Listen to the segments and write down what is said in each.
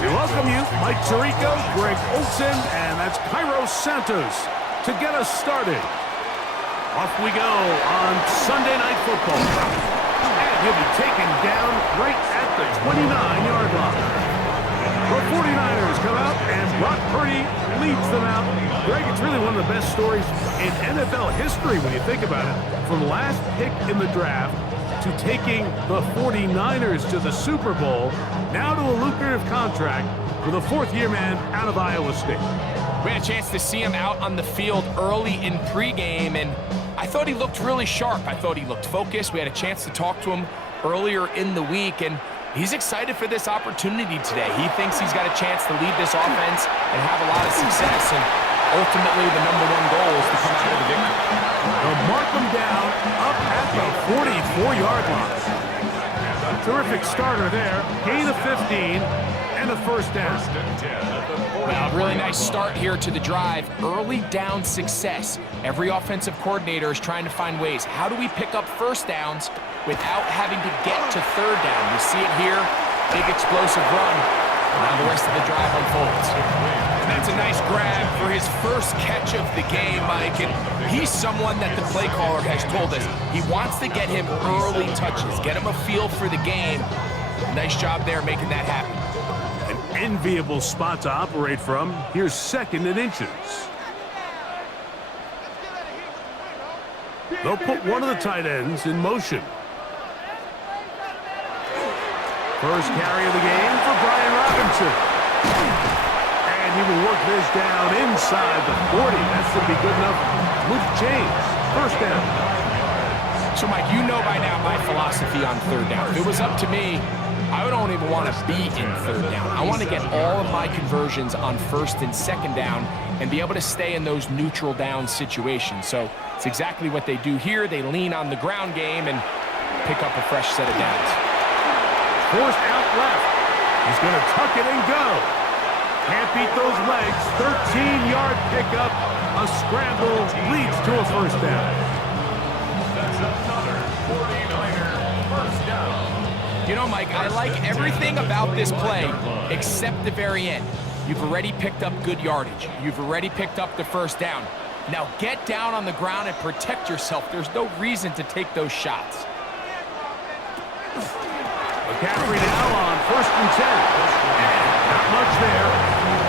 We welcome you, Mike Tirico, Greg Olson, and that's Cairo Santos to get us started. Off we go on Sunday Night Football. And he'll be taken down right at the 29-yard line. The 49ers come out, and Brock Purdy leads them out. Greg, it's really one of the best stories in NFL history when you think about it. From last pick in the draft to taking the 49ers to the Super Bowl, now to a lucrative contract with a fourth-year man out of Iowa State. We had a chance to see him out on the field early in pregame, and I thought he looked really sharp. I thought he looked focused. We had a chance to talk to him earlier in the week, and he's excited for this opportunity today. He thinks he's got a chance to lead this offense and have a lot of success, and ultimately the #1 goal is to come out with a victory. They'll mark him down up at the 44-yard line. Terrific starter there. Gain of 15 and a first down. Well, really nice start here to the drive. Early down success. Every offensive coordinator is trying to find ways. How do we pick up first downs without having to get to third down? We see it here. Big explosive run. Now the rest of the drive unfolds. And that's a nice grab for his first catch of the game, Mike. And he's someone that the play caller has told us he wants to get him early touches, get him a feel for the game. Nice job there making that happen. An enviable spot to operate from. Here's 2nd and inches. They'll put one of the tight ends in motion. First carry of the game for Brian Robinson. And he will work this down inside the 40. That should be good enough. Move chains. First down. So, Mike, you know by now my philosophy on third down. If it was up to me, I don't even want to be in third down. I want to get all of my conversions on 1st and 2nd down and be able to stay in those neutral down situations. So it's exactly what they do here. They lean on the ground game and pick up a fresh set of downs. Forced out left. He's going to tuck it and go. Can't beat those legs. 13-yard pickup. A scramble leads to a first down. That's another 49er first down. You know, Mike, I like everything about this play except the very end. You've already picked up good yardage. You've already picked up the first down. Now get down on the ground and protect yourself. There's no reason to take those shots. McCaffrey now on 1st and 10. And not much there.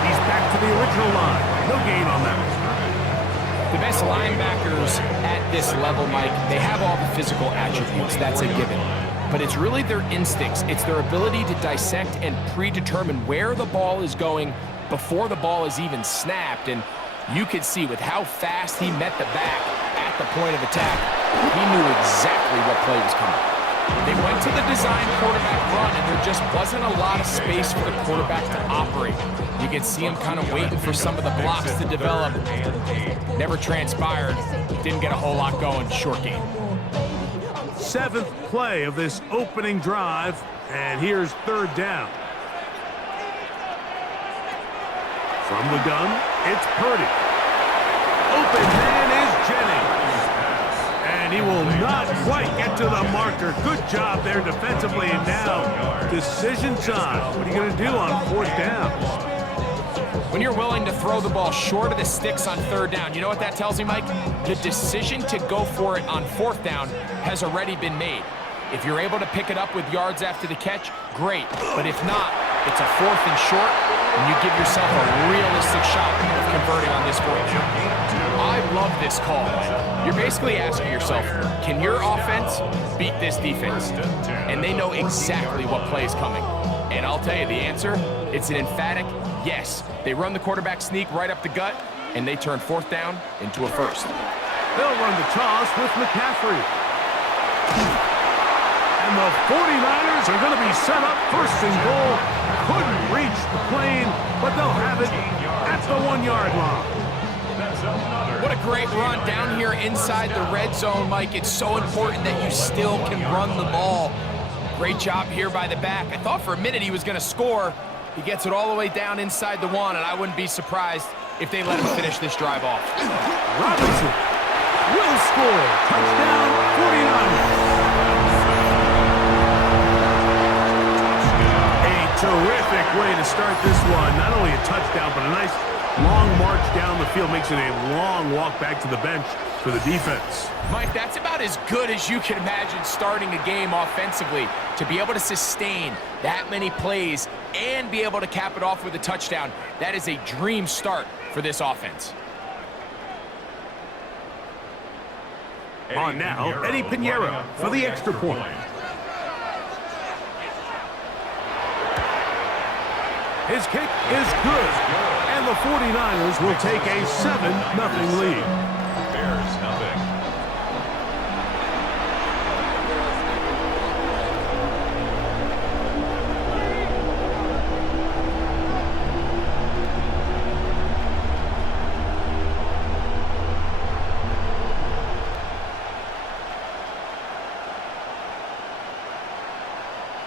He's back to the original line. No gain on that. The best linebackers at this level, Mike, they have all the physical attributes. That's a given. But it's really their instincts. It's their ability to dissect and predetermine where the ball is going before the ball is even snapped. And you could see with how fast he met the back at the point of attack, he knew exactly what play was coming. They went to the design quarterback run, and there just wasn't a lot of space for the quarterback to operate. You could see him kind of waiting for some of the blocks to develop. Never transpired. Didn't get a whole lot going. Short game. 7th play of this opening drive, and here's 3rd down. From the gun, it's Purdy. Open man is Jennings. And he will not quite get to the marker. Good job there defensively, and now decision time. What are you going to do on 4th down? When you're willing to throw the ball short of the sticks on 3rd down, you know what that tells me, Mike? The decision to go for it on 4th down has already been made. If you're able to pick it up with yards after the catch, great. But if not, it's a 4th and short, and you give yourself a realistic shot of converting on this 4th down. I love this call. You're basically asking yourself, can your offense beat this defense? And they know exactly what play is coming. And I'll tell you the answer, it's an emphatic yes. They run the quarterback sneak right up the gut, and they turn 4th down into a first. They'll run the toss with McCaffrey. And the 49ers are going to be set up 1st and goal. Couldn't reach the plane, but they'll have it at the 1-yard line. What a great run down here inside the red zone, Mike. It's so important that you still can run the ball. Great job here by the back. I thought for a minute he was going to score. He gets it all the way down inside the 1, and I wouldn't be surprised if they let him finish this drive off. Robinson will score. Touchdown, 49ers. A Terrific way to start this one. Not only a touchdown, but a nice long march down the field. Makes it a long walk back to the bench for the defense. Mike, that's about as good as you can imagine starting a game offensively. To be able to sustain that many plays and be able to cap it off with a touchdown, that is a dream start for this offense. On now, Eddie Pinheiro for the extra point. His kick is good, and the 49ers will take a 7-0 lead. Bears nothing.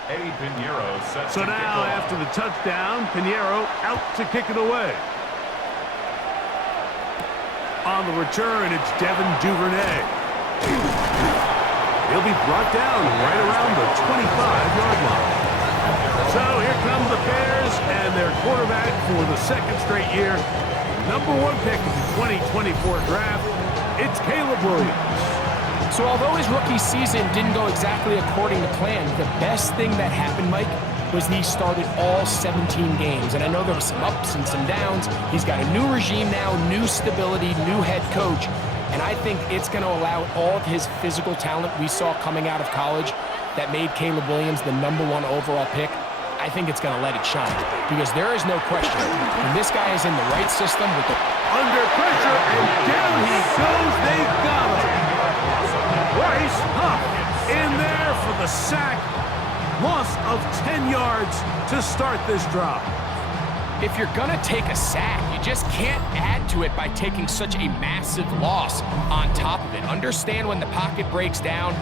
Eddie Pinheiro sets So now, after the touchdown, Pinheiro out to kick it away. On the return, it's Devin Duvernay. He'll be brought down right around the 25-yard line. So here come the Bears and their quarterback for the second straight year. #1 pick of the 2024 draft, it's Caleb Williams. So although his rookie season didn't go exactly according to plan, the best thing that happened, Mike, was he started all 17 games. And I know there were some ups and some downs. He's got a new regime now, new stability, new head coach. And I think it's going to allow all of his physical talent we saw coming out of college that made Caleb Williams the #1 overall pick. I think it's going to let it shine. Because there is no question, when this guy is in the right system with the... Under pressure, and down he goes. They got him. Bryce Huff in there for the sack. Loss of 10 yards to start this drive. If you're going to take a sack, you just can't add to it by taking such a massive loss on top of it. Understand when the pocket breaks down,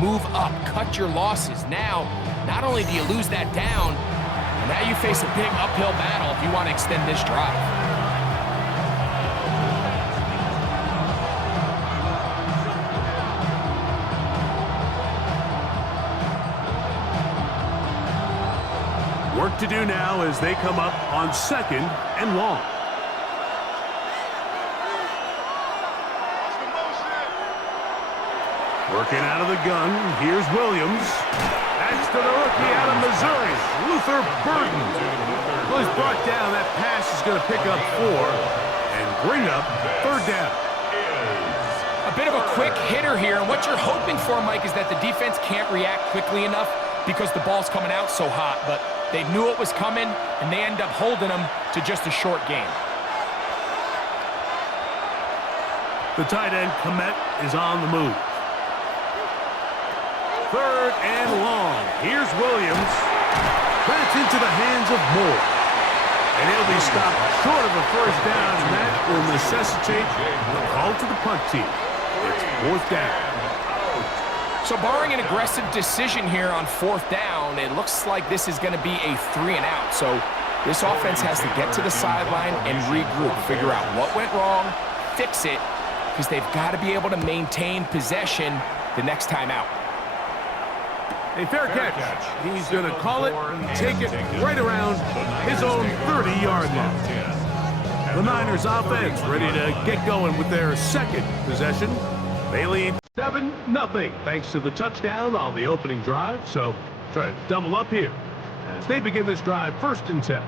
move up, cut your losses. Now, not only do you lose that down, now you face a big uphill battle if you want to extend this drive. Work to do now as they come up on 2nd and long. Working out of the gun, here's Williams. That's to the rookie out of Missouri, Luther Burden. Well, he's brought down. That pass is going to pick up 4 and bring up 3rd down. A bit of a quick hitter here, and what you're hoping for, Mike, is that the defense can't react quickly enough because the ball's coming out so hot, but they knew it was coming, and they end up holding them to just a short game. The tight end, Komet, is on the move. 3rd and long. Here's Williams. That's into the hands of Moore. And he'll be stopped short of a 1st down, and that will necessitate a call to the punt team. It's 4th down. So barring an aggressive decision here on 4th down, it looks like this is going to be a 3 and out. So this offense has to get to the sideline and regroup, figure out what went wrong, fix it, because they've got to be able to maintain possession the next time out. A fair catch. He's going to call it, take it right around his own 30-yard line. The Niners offense ready to get going with their 2nd possession. They lead 7-0 thanks to the touchdown on the opening drive. So try to double up here as they begin this drive 1st and 10.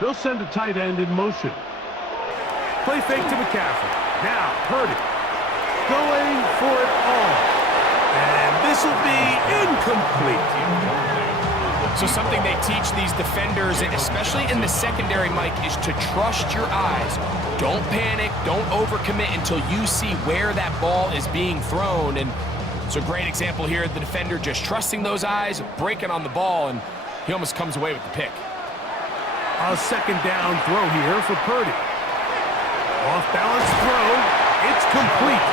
They'll send a tight end in motion. Play fake to McCaffrey. Now, Purdy going for it all. And this will be incomplete. So something they teach these defenders, especially in the secondary, Mike, is to trust your eyes. Don't panic. Don't overcommit until you see where that ball is being thrown. And it's a great example here. The defender just trusting those eyes, breaking on the ball, and he almost comes away with the pick. A 2nd down throw here for Purdy. Off-balance throw. It's complete.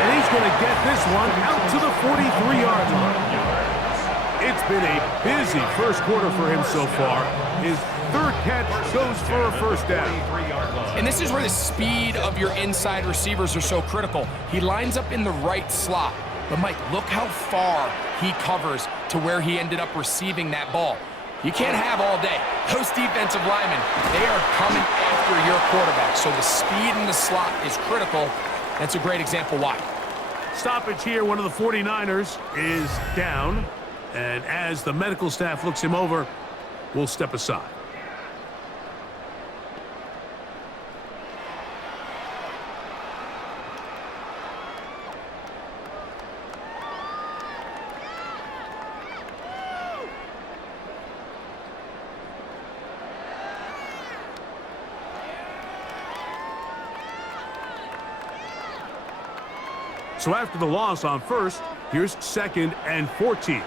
And he's going to get this one out to the 43-yard line. It's been a busy first quarter for him so far. His third catch goes for a first down. And this is where the speed of your inside receivers are so critical. He lines up in the right slot. But, Mike, look how far he covers to where he ended up receiving that ball. You can't have all day. Those defensive linemen, they are coming after your quarterback. So the speed in the slot is critical. That's a great example why. Stoppage here. One of the 49ers is down. And as the medical staff looks him over, we'll step aside. So after the loss on first, here's 2nd and 14.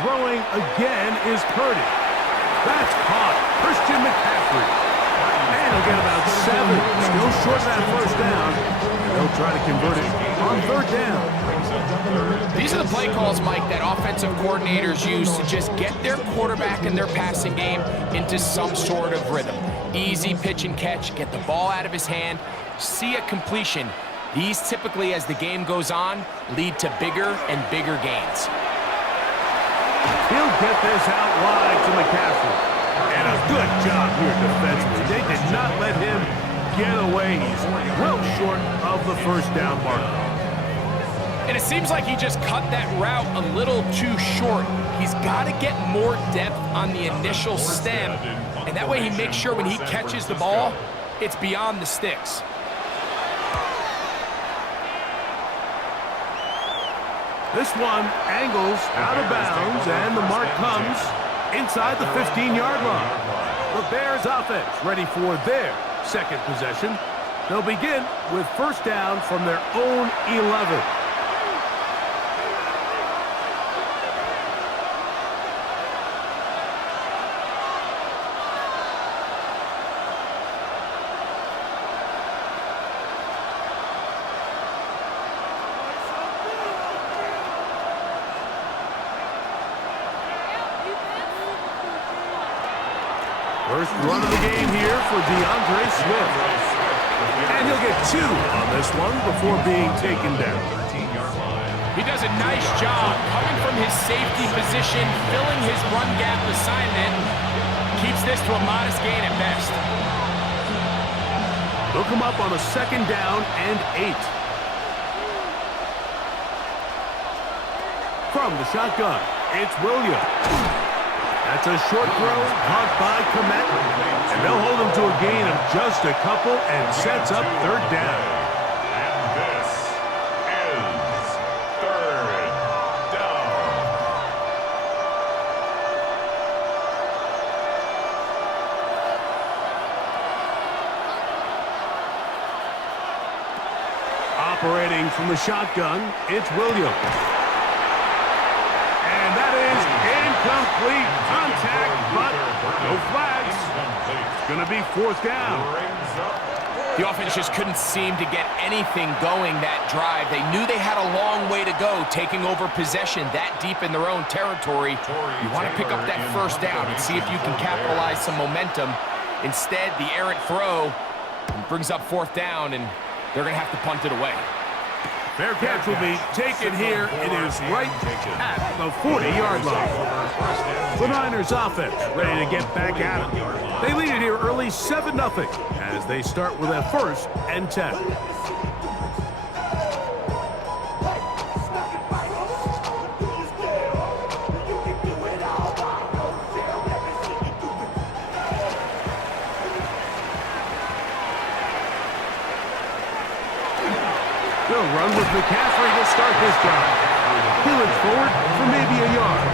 Throwing again is Purdy. That's caught. Christian McCaffrey. And he'll get about 7. Still short of that first down. And they'll try to convert it on 3rd down. These are the play calls, Mike, that offensive coordinators use to just get their quarterback and their passing game into some sort of rhythm. Easy pitch and catch, get the ball out of his hand, see a completion. These typically, as the game goes on, lead to bigger and bigger gains. He'll get this out wide to McCaffrey. And a good job here defensively. They did not let him get away. He's well short of the first down marker. And it seems like he just cut that route a little too short. He's got to get more depth on the initial stem, and that way he makes sure when he catches the ball, it's beyond the sticks. This one angles out of bounds, and the mark comes inside the 15-yard line. The Bears offense ready for their second possession. They'll begin with first down from their own 11. First run of the game here for DeAndre Swift. And he'll get 2 on this one before being taken down. He does a nice job coming from his safety position, filling his run gap assignment. Keeps this to a modest gain at best. Look him up on a 2nd down and 8. From the shotgun, it's Williams. That's a short throw caught by Komet. And they'll hold him to a gain of just a couple and sets up 3rd down. And this is 3rd down. Operating from the shotgun, it's Williams. And that is incomplete. Contact, but no flags. It's going to be 4th down. The offense just couldn't seem to get anything going that drive. They knew they had a long way to go, taking over possession that deep in their own territory. You want to pick up that first down and see if you can capitalize some momentum. Instead, the errant throw brings up 4th down, and they're going to have to punt it away. Fair catch will be taken here. It is right at the 40-yard line. The Niners offense ready to get back at it. They lead it here early 7-0 as they start with a 1st and 10. They'll run with McCaffrey to start this drive. He'll look forward for maybe a yard.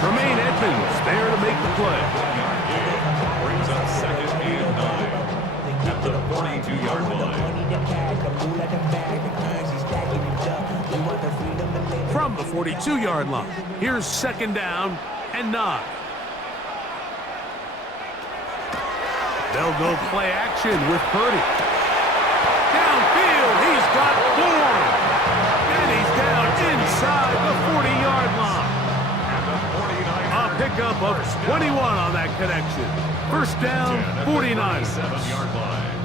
Tremaine Edmonds there to make the play. Brings up 2nd and 9 at the 42-yard line. From the 42-yard line, here's 2nd down and 9. They'll go play action with Purdy. Downfield. he's got 4. And he's down inside the 40-yard line. A pickup of 21 on that connection. First down, 49. 7-yard line.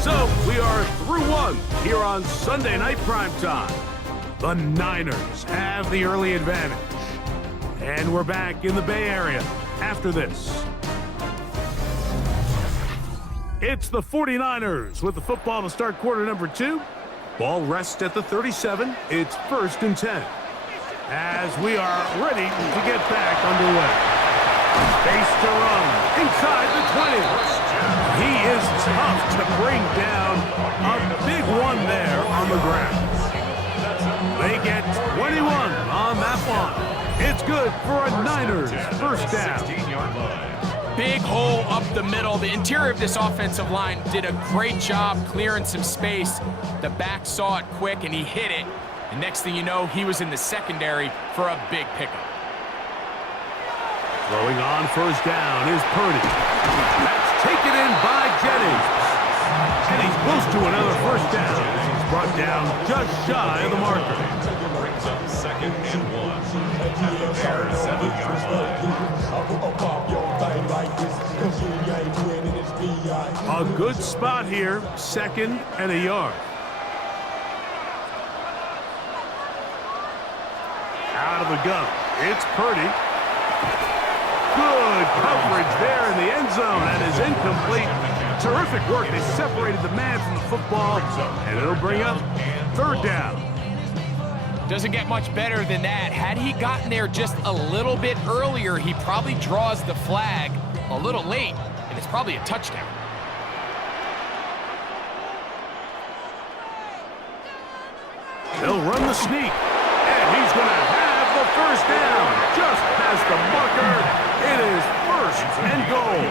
So we are through one here on Sunday Night Primetime. The Niners have the early advantage. And we're back in the Bay Area after this. It's the 49ers with the football to start quarter number 2. Ball rests at the 37. It's 1st and 10. As we are ready to get back underway. Face to run inside the 20. He is tough to bring down. A big one there on the ground. They get 21 on that one. It's good for a Niners first down. 16-yard line. Big hole up the middle. The interior of this offensive line did a great job clearing some space. The back saw it quick, and he hit it. And next thing you know, he was in the secondary for a big pickup. Throwing on first down is Purdy. That's taken in by Jennings. And he's close to another first down. He's brought down just shy of the marker. Brings up 2nd and 1. At the Bears 7-yard line. A good spot here, 2nd and a yard. Out of the gun, it's Purdy. Good coverage there in the end zone. That is incomplete. Terrific work. They separated the man from the football, and it'll bring up 3rd down. Doesn't get much better than that. Had he gotten there just a little bit earlier, he probably draws the flag a little late, and it's probably a touchdown. They'll run the sneak, and he's going to have the first down. Just past the marker. It is 1st and goal.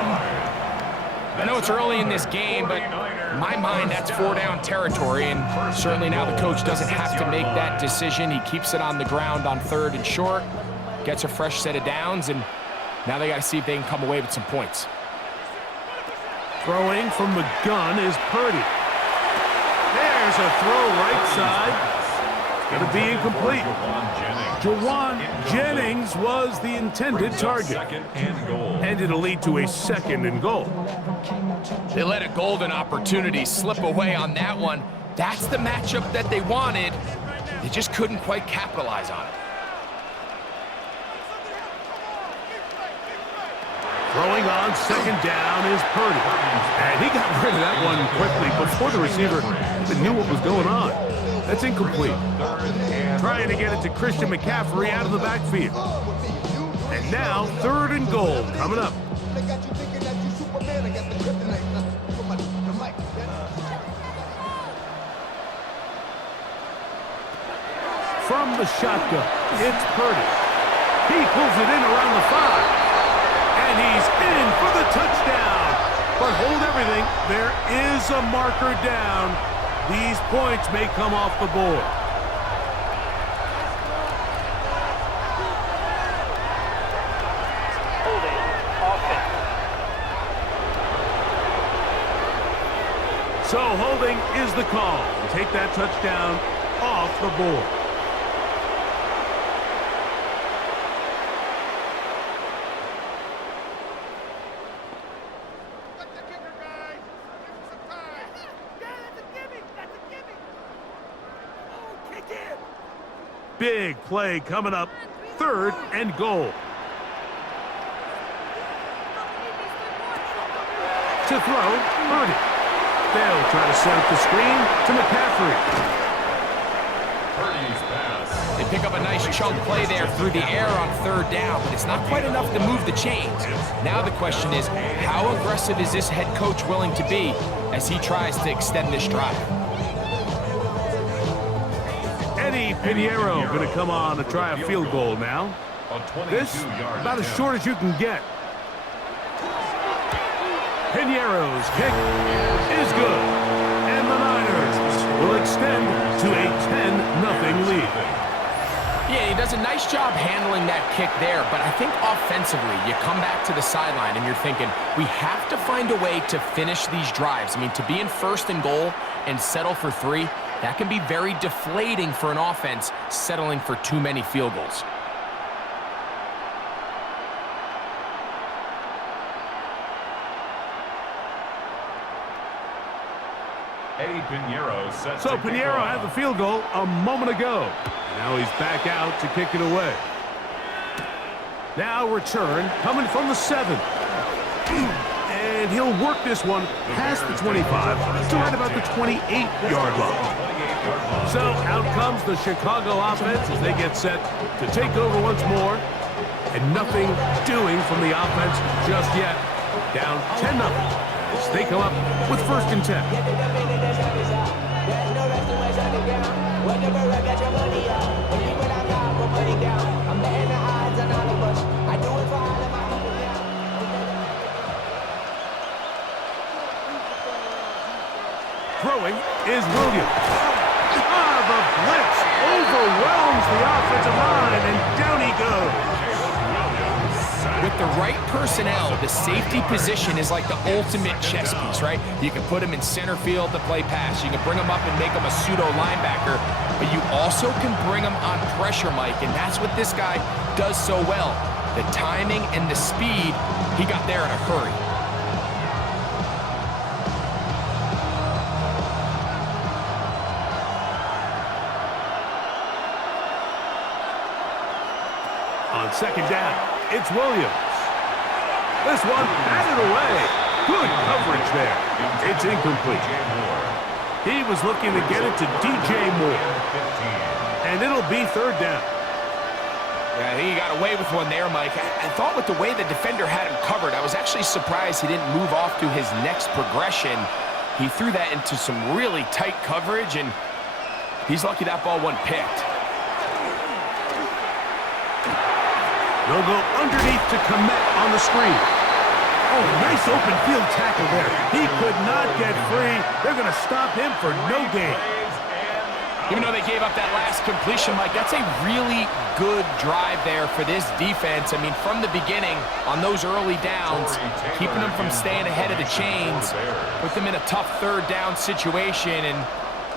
I know it's early in this game, but in my mind, that's 4-down territory, and certainly now the coach doesn't have to make that decision. He keeps it on the ground on 3rd and short, gets a fresh set of downs, and now they got to see if they can come away with some points. Throwing from the gun is Purdy. There's a throw right side. Going to be incomplete. Jawan Jennings was the intended target. 2nd and goal. And it'll lead to a 2nd and goal. They let a golden opportunity slip away on that one. That's the matchup that they wanted. They just couldn't quite capitalize on it. Throwing on 2nd down is Purdy. And he got rid of that one quickly before the receiver even knew what was going on. That's incomplete. Trying to get it to Christian McCaffrey out of the backfield. And now 3rd and goal coming up. From the shotgun, it's Purdy. He pulls it in around the 5. And he's in for the touchdown. But hold everything, there is a marker down. These points may come off the board. So holding is the call. Take that touchdown off the board. Big play coming up. 3rd and goal. To throw, Purdy. They'll try to set up the screen to McCaffrey. Purdy's pass. They pick up a nice chunk play there through the air on 3rd down, but it's not quite enough to move the chains. Now the question is, how aggressive is this head coach willing to be as he tries to extend this drive? Eddie Pinheiro going to come on to try a field goal now. This about as short as you can get. Pinheiro's kick is good. And the Niners will extend to a 10-0 lead. Yeah, he does a nice job handling that kick there, but I think offensively, you come back to the sideline and you're thinking, we have to find a way to finish these drives. I mean, to be in first and goal and settle for 3, that can be very deflating for an offense settling for too many field goals. So Pinheiro had the field goal a moment ago. Now he's back out to kick it away. Now return coming from the 7. And he'll work this one past the 25 to right about the 28-yard line. So out comes the Chicago offense as they get set to take over once more. And nothing doing from the offense just yet. Down 10-0 as they come up with 1st and 10. Throwing is Williams. The blitz overwhelms the offensive line, and down he goes. With the right personnel, the safety position is like the ultimate chess piece, right? You can put him in center field to play pass. You can bring him up and make him a pseudo linebacker, but you also can bring him on pressure, Mike, and that's what this guy does so well. The timing and the speed, he got there in a hurry. On 2nd down, it's Williams. This one batted away. Good coverage there. It's incomplete. He was looking to get it to DJ Moore. And it'll be 3rd down. Yeah, I think he got away with one there, Mike. I thought with the way the defender had him covered, I was actually surprised he didn't move off to his next progression. He threw that into some really tight coverage, and he's lucky that ball wasn't picked. They'll go underneath to Komet on the screen. Oh, nice open field tackle there. He could not get free. They're going to stop him for no gain. Even though they gave up that last completion, Mike, that's a really good drive there for this defense. I mean, from the beginning, on those early downs, keeping them from staying ahead of the chains, put them in a tough 3rd down situation, and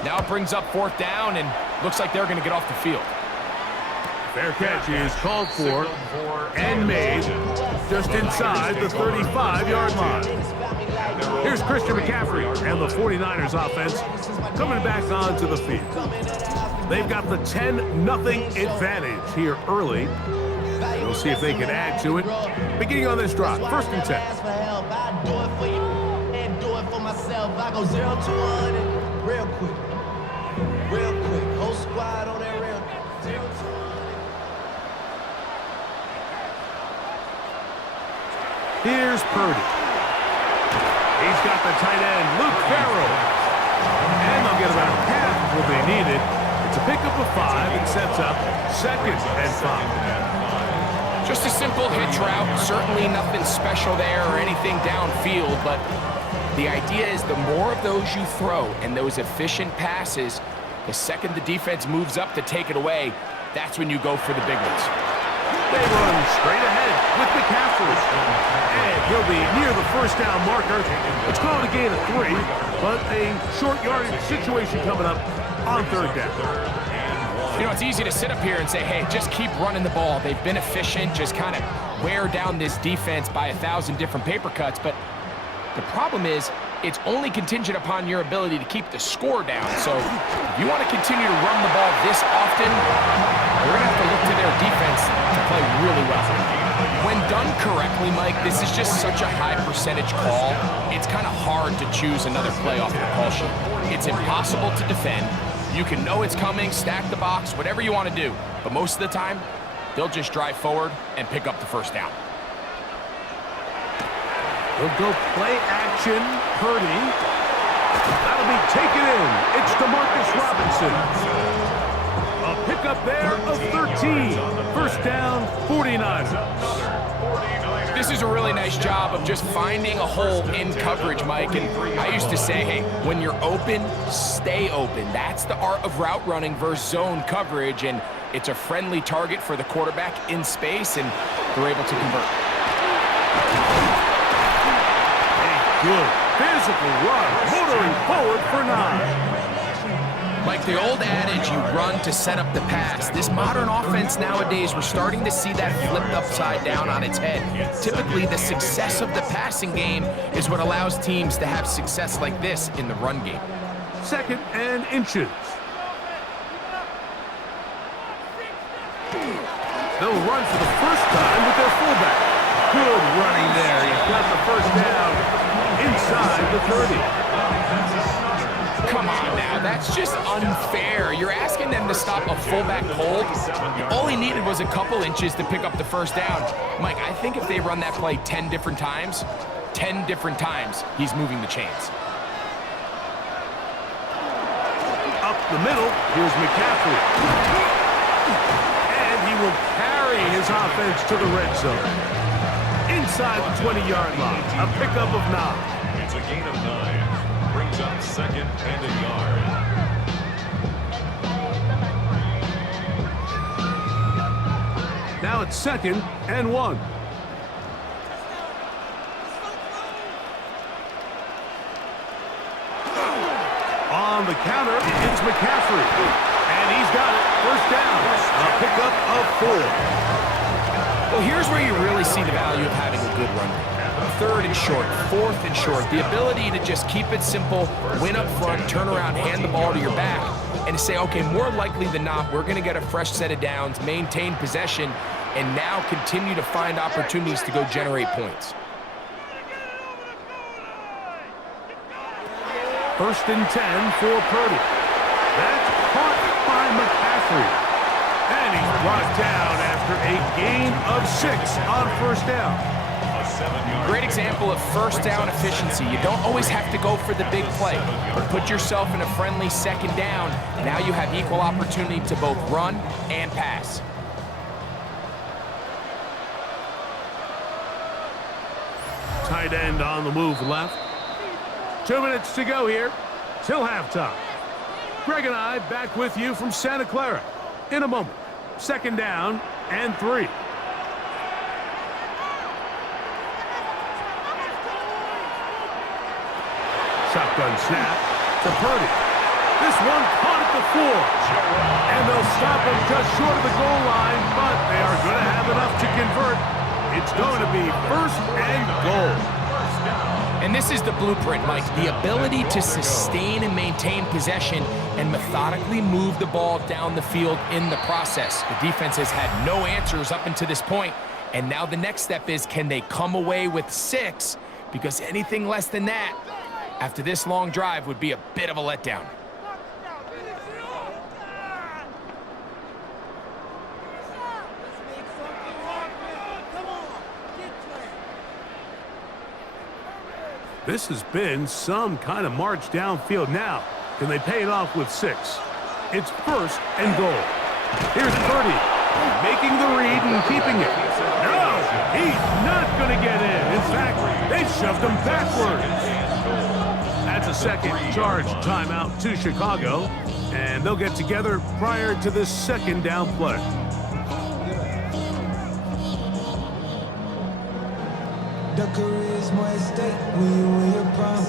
now it brings up 4th down, and looks like they're going to get off the field. Fair catch is called for and made just inside the 35-yard line. Here's Christian McCaffrey and the 49ers offense coming back onto the field. They've got the 10-0 advantage here early. We'll see if they can add to it. Beginning on this drive, 1st and 10. I go 0 to 100 real quick. Real quick. Whole squad on that real 0 to 100. Here's Purdy. He's got the tight end, Luke Farrell. And they'll get about half of what they needed. It's a pickup of 5 and sets up 2nd and 5. Just a simple hitch route. Certainly nothing special there or anything downfield, but the idea is the more of those you throw and those efficient passes, the second the defense moves up to take it away, that's when you go for the big ones. They run straight ahead with McCaffrey. And he'll be near the 1st down marker. It's called a gain of 3, but a short yardage situation coming up on 3rd down. You know, it's easy to sit up here and say, hey, just keep running the ball. They've been efficient, just kind of wear down this defense by 1,000 different paper cuts. But the problem is, it's only contingent upon your ability to keep the score down. So if you want to continue to run the ball this often, you're going to have to look to their defense to play really well. When done correctly, Mike, this is just such a high percentage call. It's kind of hard to choose another play off the call sheet. It's impossible to defend. You can know it's coming, stack the box, whatever you want to do. But most of the time, they'll just drive forward and pick up the 1st down. They'll go play action. Purdy. That'll be taken in. It's DeMarcus Robinson. A pickup there of 13. 1st down, 49ers. This is a really nice job of just finding a hole in coverage, Mike. And I used to say, hey, when you're open, stay open. That's the art of route running versus zone coverage. And It's a friendly target for the quarterback in space, and they're able to convert. A good physical run, motoring forward for 9. Like the old adage, you run to set up the pass. This modern offense nowadays, we're starting to see that flipped upside down on its head. Typically, the success of the passing game is what allows teams to have success like this in the run game. 2nd and inches. They'll run for the first time with their fullback. Good running there. He's got the first down inside the 30. Come on now, that's just unfair. You're asking them to stop a fullback cold. All he needed was a couple inches to pick up the first down. Mike, I think if they run that play 10 different times, he's moving the chains. Up the middle, here's McCaffrey. And he will carry his offense to the red zone. Inside the 20-yard line, a pickup of 9. It's a gain of 9. Brings up 2nd and a yard. Now it's 2nd and 1. On the counter, it's McCaffrey. And he's got it. First down. A pickup of 4. Well, here's where you really see the value of having a good run game. 3rd and short, 4th and short. The ability to just keep it simple, win up front, turn around, hand the ball to your back, and to say, okay, more likely than not, we're going to get a fresh set of downs, maintain possession, and now continue to find opportunities to go generate points. 1st and 10 for Purdy. That's caught by McCaffrey. And he's brought down after a gain of 6 on first down. Great example of first down efficiency. You don't always have to go for the big play, but put yourself in a friendly 2nd down. Now you have equal opportunity to both run and pass. Tight end on the move left. 2 minutes to go here till halftime. Greg and I back with you from Santa Clara in a moment. 2nd down and 3. Shotgun snap to Purdy. This one caught at the 4. And they'll stop him just short of the goal line, but they are going to have enough to convert. It's going to be 1st and goal. And this is the blueprint, Mike. The ability to sustain and maintain possession and methodically move the ball down the field in the process. The defense has had no answers up until this point, and now the next step is, can they come away with 6? Because anything less than that, after this long drive, would be a bit of a letdown. This has been some kind of march downfield. Now, can they pay it off with 6? It's 1st and goal. Here's Purdy, making the read and keeping it. No, he's not going to get in. In fact, they shoved him backwards. That's a 2nd charge timeout to Chicago, and they'll get together prior to this 2nd down play. The career is more at stake when you win your prime.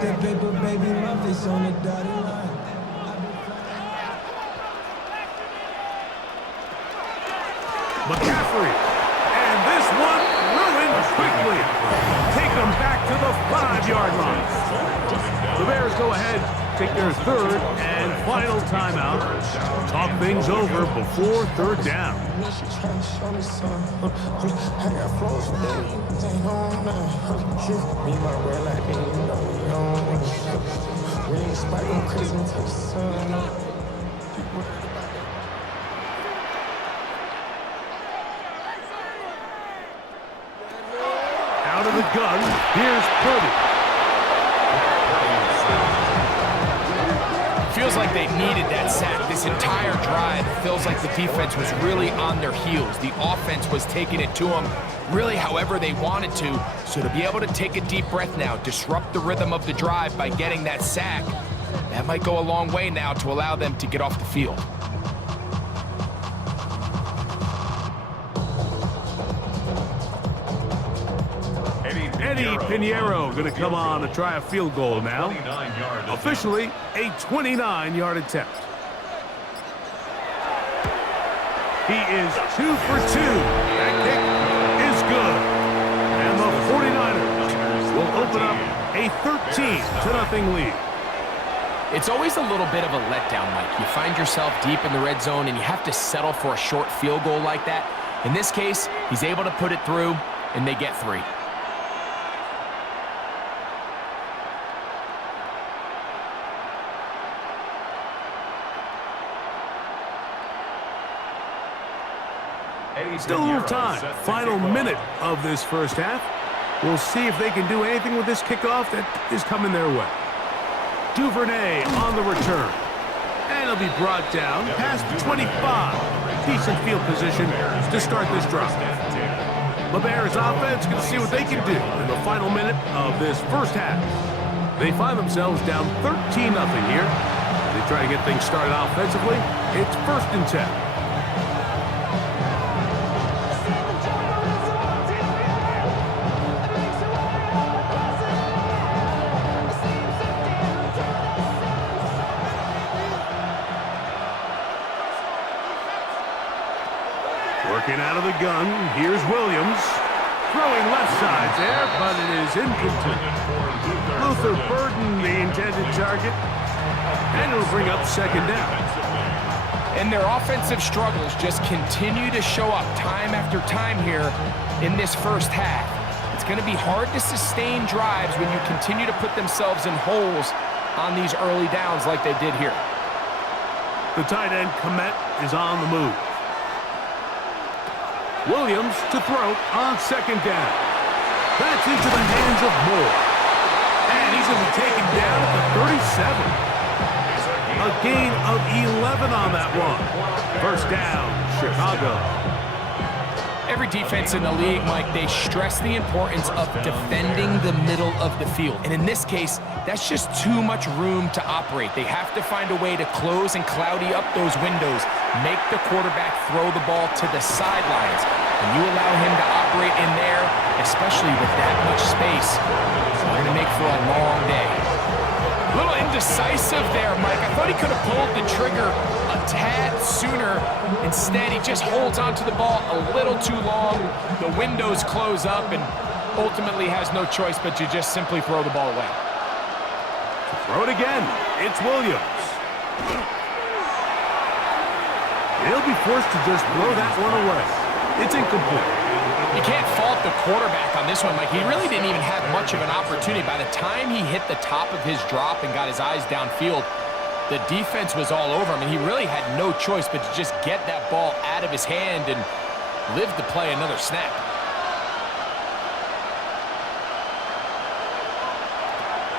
That paper, baby, my face on the dotted line. McCaffrey, and this one ruined quickly. Take them back to the 5-yard line. The Bears go ahead, take their 3rd and final timeout. Talk things over before 3rd down. Out of the gun, here's Purdy. Feels like they needed that sack. This entire drive, it feels like the defense was really on their heels. The offense was taking it to them really however they wanted to. So to be able to take a deep breath now, disrupt the rhythm of the drive by getting that sack, that might go a long way now to allow them to get off the field. Eddie Pinheiro going to come on to try a field goal now. 29-yard Officially, a 29-yard attempt. He is 2 for 2. That kick is good. And the 49ers will open up a 13-0 lead. It's always a little bit of a letdown, Mike. You find yourself deep in the red zone and you have to settle for a short field goal like that. In this case, he's able to put it through, and they get 3. Still a little time. Final minute of this first half. We'll see if they can do anything with this kickoff that is coming their way. Duvernay on the return. And it'll be brought down past the 25. Decent field position to start this drive. The Bears offense going to see what they can do in the final minute of this first half. They find themselves down 13-0 here. They try to get things started offensively. It's 1st and 10. Working out of the gun, here's Williams. Throwing left side there, but it is incomplete. Luther Burden, the intended target. And it'll bring up 2nd down. And their offensive struggles just continue to show up time after time here in this first half. It's going to be hard to sustain drives when you continue to put themselves in holes on these early downs like they did here. The tight end, Komet, is on the move. Williams to throw on 2nd down. That's into the hands of Moore. And he's going to be taken down at the 37. A gain of 11 on that one. 1st down, Chicago. Every defense in the league, Mike, they stress the importance of defending the middle of the field. And in this case, that's just too much room to operate. They have to find a way to close and cloudy up those windows, make the quarterback throw the ball to the sidelines. And you allow him to operate in there, especially with that much space, we're going to make for a long day. A little indecisive there, Mike. I thought he could have pulled the trigger a tad sooner. Instead, he just holds onto the ball a little too long. The windows close up and ultimately has no choice but to just simply throw the ball away. Throw it again. It's Williams. He'll be forced to just throw that one away. It's incomplete. You can't fault the quarterback on this one, Mike. He really didn't even have much of an opportunity. By the time he hit the top of his drop and got his eyes downfield, the defense was all over him, and he really had no choice but to just get that ball out of his hand and live to play another snap.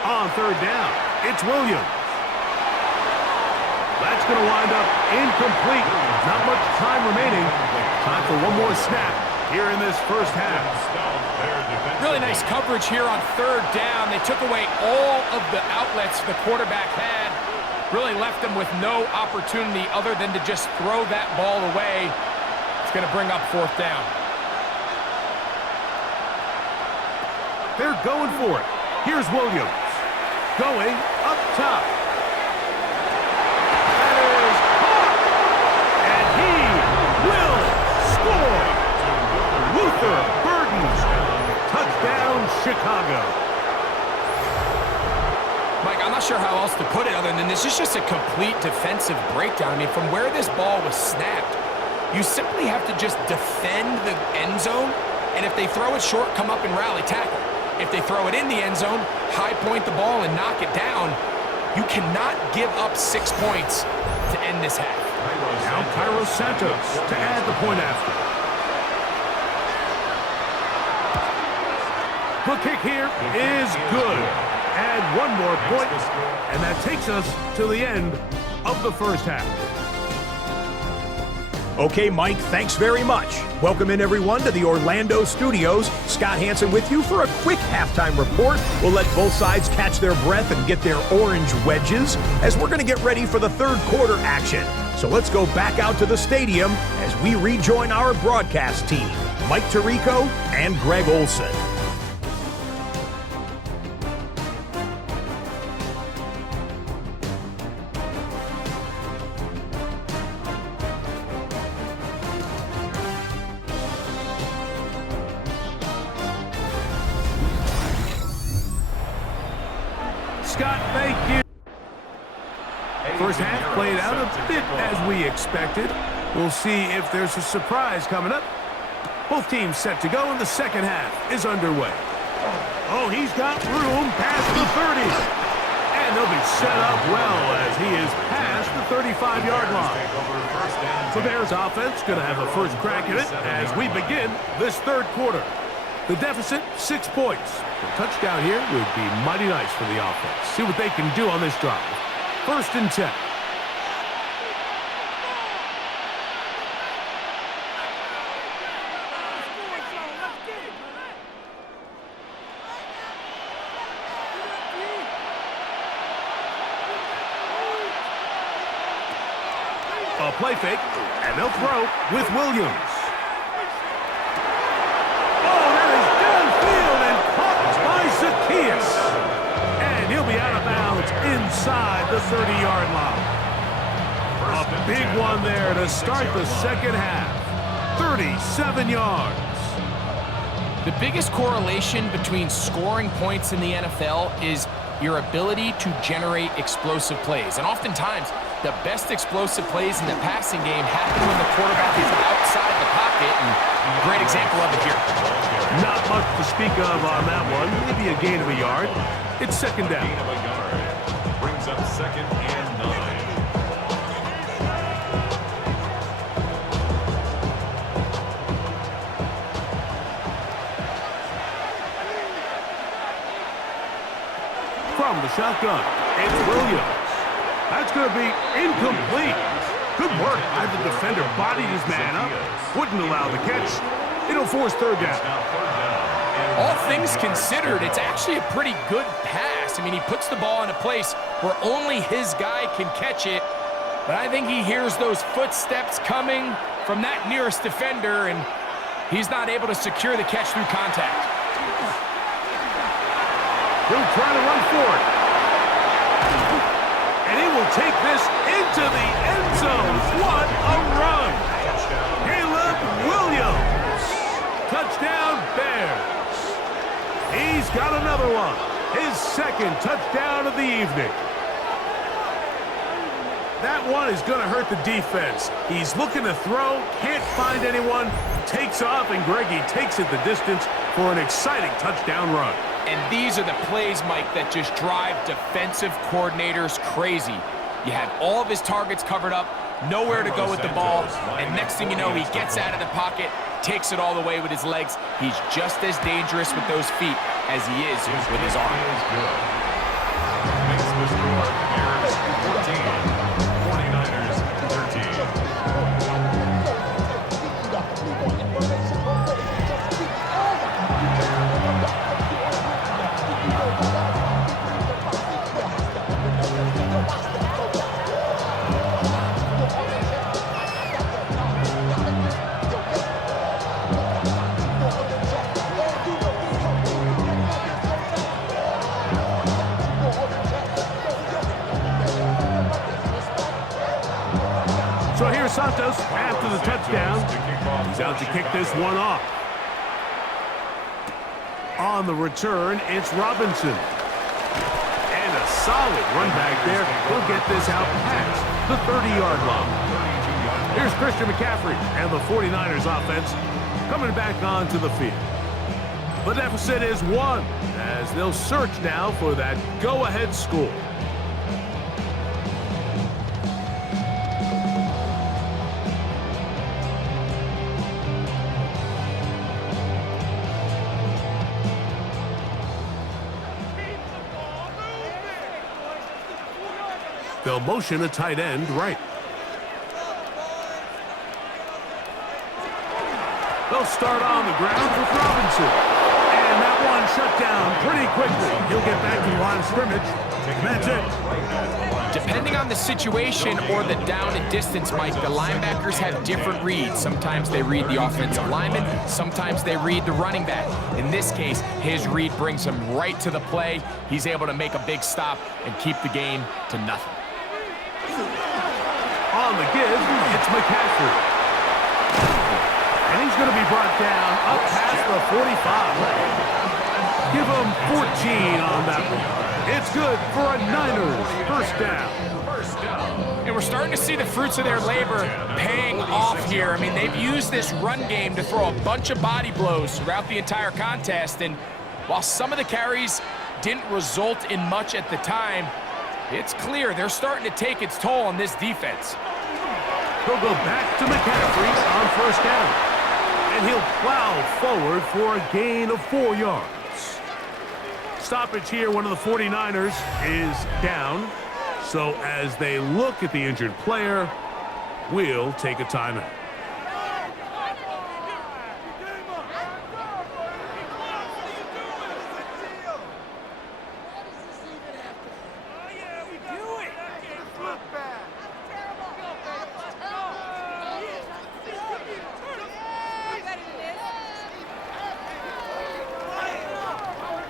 On 3rd down, it's Williams. That's going to wind up incomplete. Not much time remaining. Time for one more snap here in this first half. Really nice coverage here on 3rd down. They took away all of the outlets the quarterback had. Really left them with no opportunity other than to just throw that ball away. It's going to bring up 4th down. They're going for it. Here's Williams. Going up top. That is caught. And he will score. Luther Burden. Touchdown, Chicago. Mike, I'm not sure how else to put it other than this is just a complete defensive breakdown. I mean, from where this ball was snapped, you simply have to just defend the end zone, and if they throw it short, come up and rally tackle. If they throw it in the end zone, high point the ball and knock it down. You cannot give up 6 points to end this half. Now Cairo Santos to add the point after. The kick here is good. Add one more point, and that takes us to the end of the first half. Okay, Mike, thanks very much. Welcome in, everyone, to the Orlando studios. Scott Hansen with you for a quick halftime report. We'll let both sides catch their breath and get their orange wedges as we're going to get ready for the 3rd quarter action. So let's go back out to the stadium as we rejoin our broadcast team, Mike Tirico and Greg Olson. Scott, thank you. First half played out a bit as we expected. We'll see if there's a surprise coming up. Both teams set to go, and the second half is underway. Oh, he's got room past the 30. And they'll be set up well as he is past the 35-yard line. The Bears offense going to have a first crack at it as we begin this third quarter. The deficit, 6 points. A touchdown here would be mighty nice for the offense. See what they can do on this drive. 1st and 10. A play fake, and they'll throw with Williams. Oh, that is downfield and caught by Zacchaeus. And he'll be out of bounds inside the 30-yard line. A big one there to start the second half. 37 yards. The biggest correlation between scoring points in the NFL is your ability to generate explosive plays. And oftentimes, the best explosive plays in the passing game happen when the quarterback is outside the pocket, and a great example of it here. Not much to speak of on that one. Maybe a gain of a yard. It's second down. Gain of a yard. Brings up 2nd and 9. From the shotgun, it's Williams. That's going to be incomplete. Good work by the defender. Bodied his man up. Wouldn't allow the catch. It'll force third down. All things considered, it's actually a pretty good pass. I mean, he puts the ball in a place where only his guy can catch it. But I think he hears those footsteps coming from that nearest defender, and he's not able to secure the catch through contact. He'll try to run for it. And he will take this into the end zone. What a run. Caleb Williams. Touchdown, Bears. He's got another one. His second touchdown of the evening. That one is going to hurt the defense. He's looking to throw, can't find anyone, takes off, and Greggy takes it the distance for an exciting touchdown run. And these are the plays, Mike, that just drive defensive coordinators crazy. You have all of his targets covered up, nowhere to go with the ball, and next thing you know, he gets out of the pocket, takes it all the way with his legs. He's just as dangerous with those feet as he is with his arm. Makes the score Bears 14, 49ers 13. So here's Santos after the touchdown. He's out to kick this one off. On the return, it's Robinson. And a solid run back there. He'll get this out past the 30-yard line. Here's Christian McCaffrey and the 49ers offense coming back onto the field. The deficit is 1 as they'll search now for that go-ahead score. They'll motion a tight end right. They'll start on the ground with Robinson. And that one shut down pretty quickly. He'll get back to the line of scrimmage. That's it. Depending on the situation or the down and distance, Mike, the linebackers have different reads. Sometimes they read the offensive lineman. Sometimes they read the running back. In this case, his read brings him right to the play. He's able to make a big stop and keep the game to nothing. On the give, it's McCaffrey. And he's going to be brought down up past the 45. Give him 14 on that one. It's good for a Niners first down. And we're starting to see the fruits of their labor paying off here. I mean, they've used this run game to throw a bunch of body blows throughout the entire contest. And while some of the carries didn't result in much at the time, it's clear they're starting to take its toll on this defense. He'll go back to McCaffrey on first down. And he'll plow forward for a gain of 4 yards. Stoppage here, one of the 49ers is down. So as they look at the injured player, we'll take a timeout.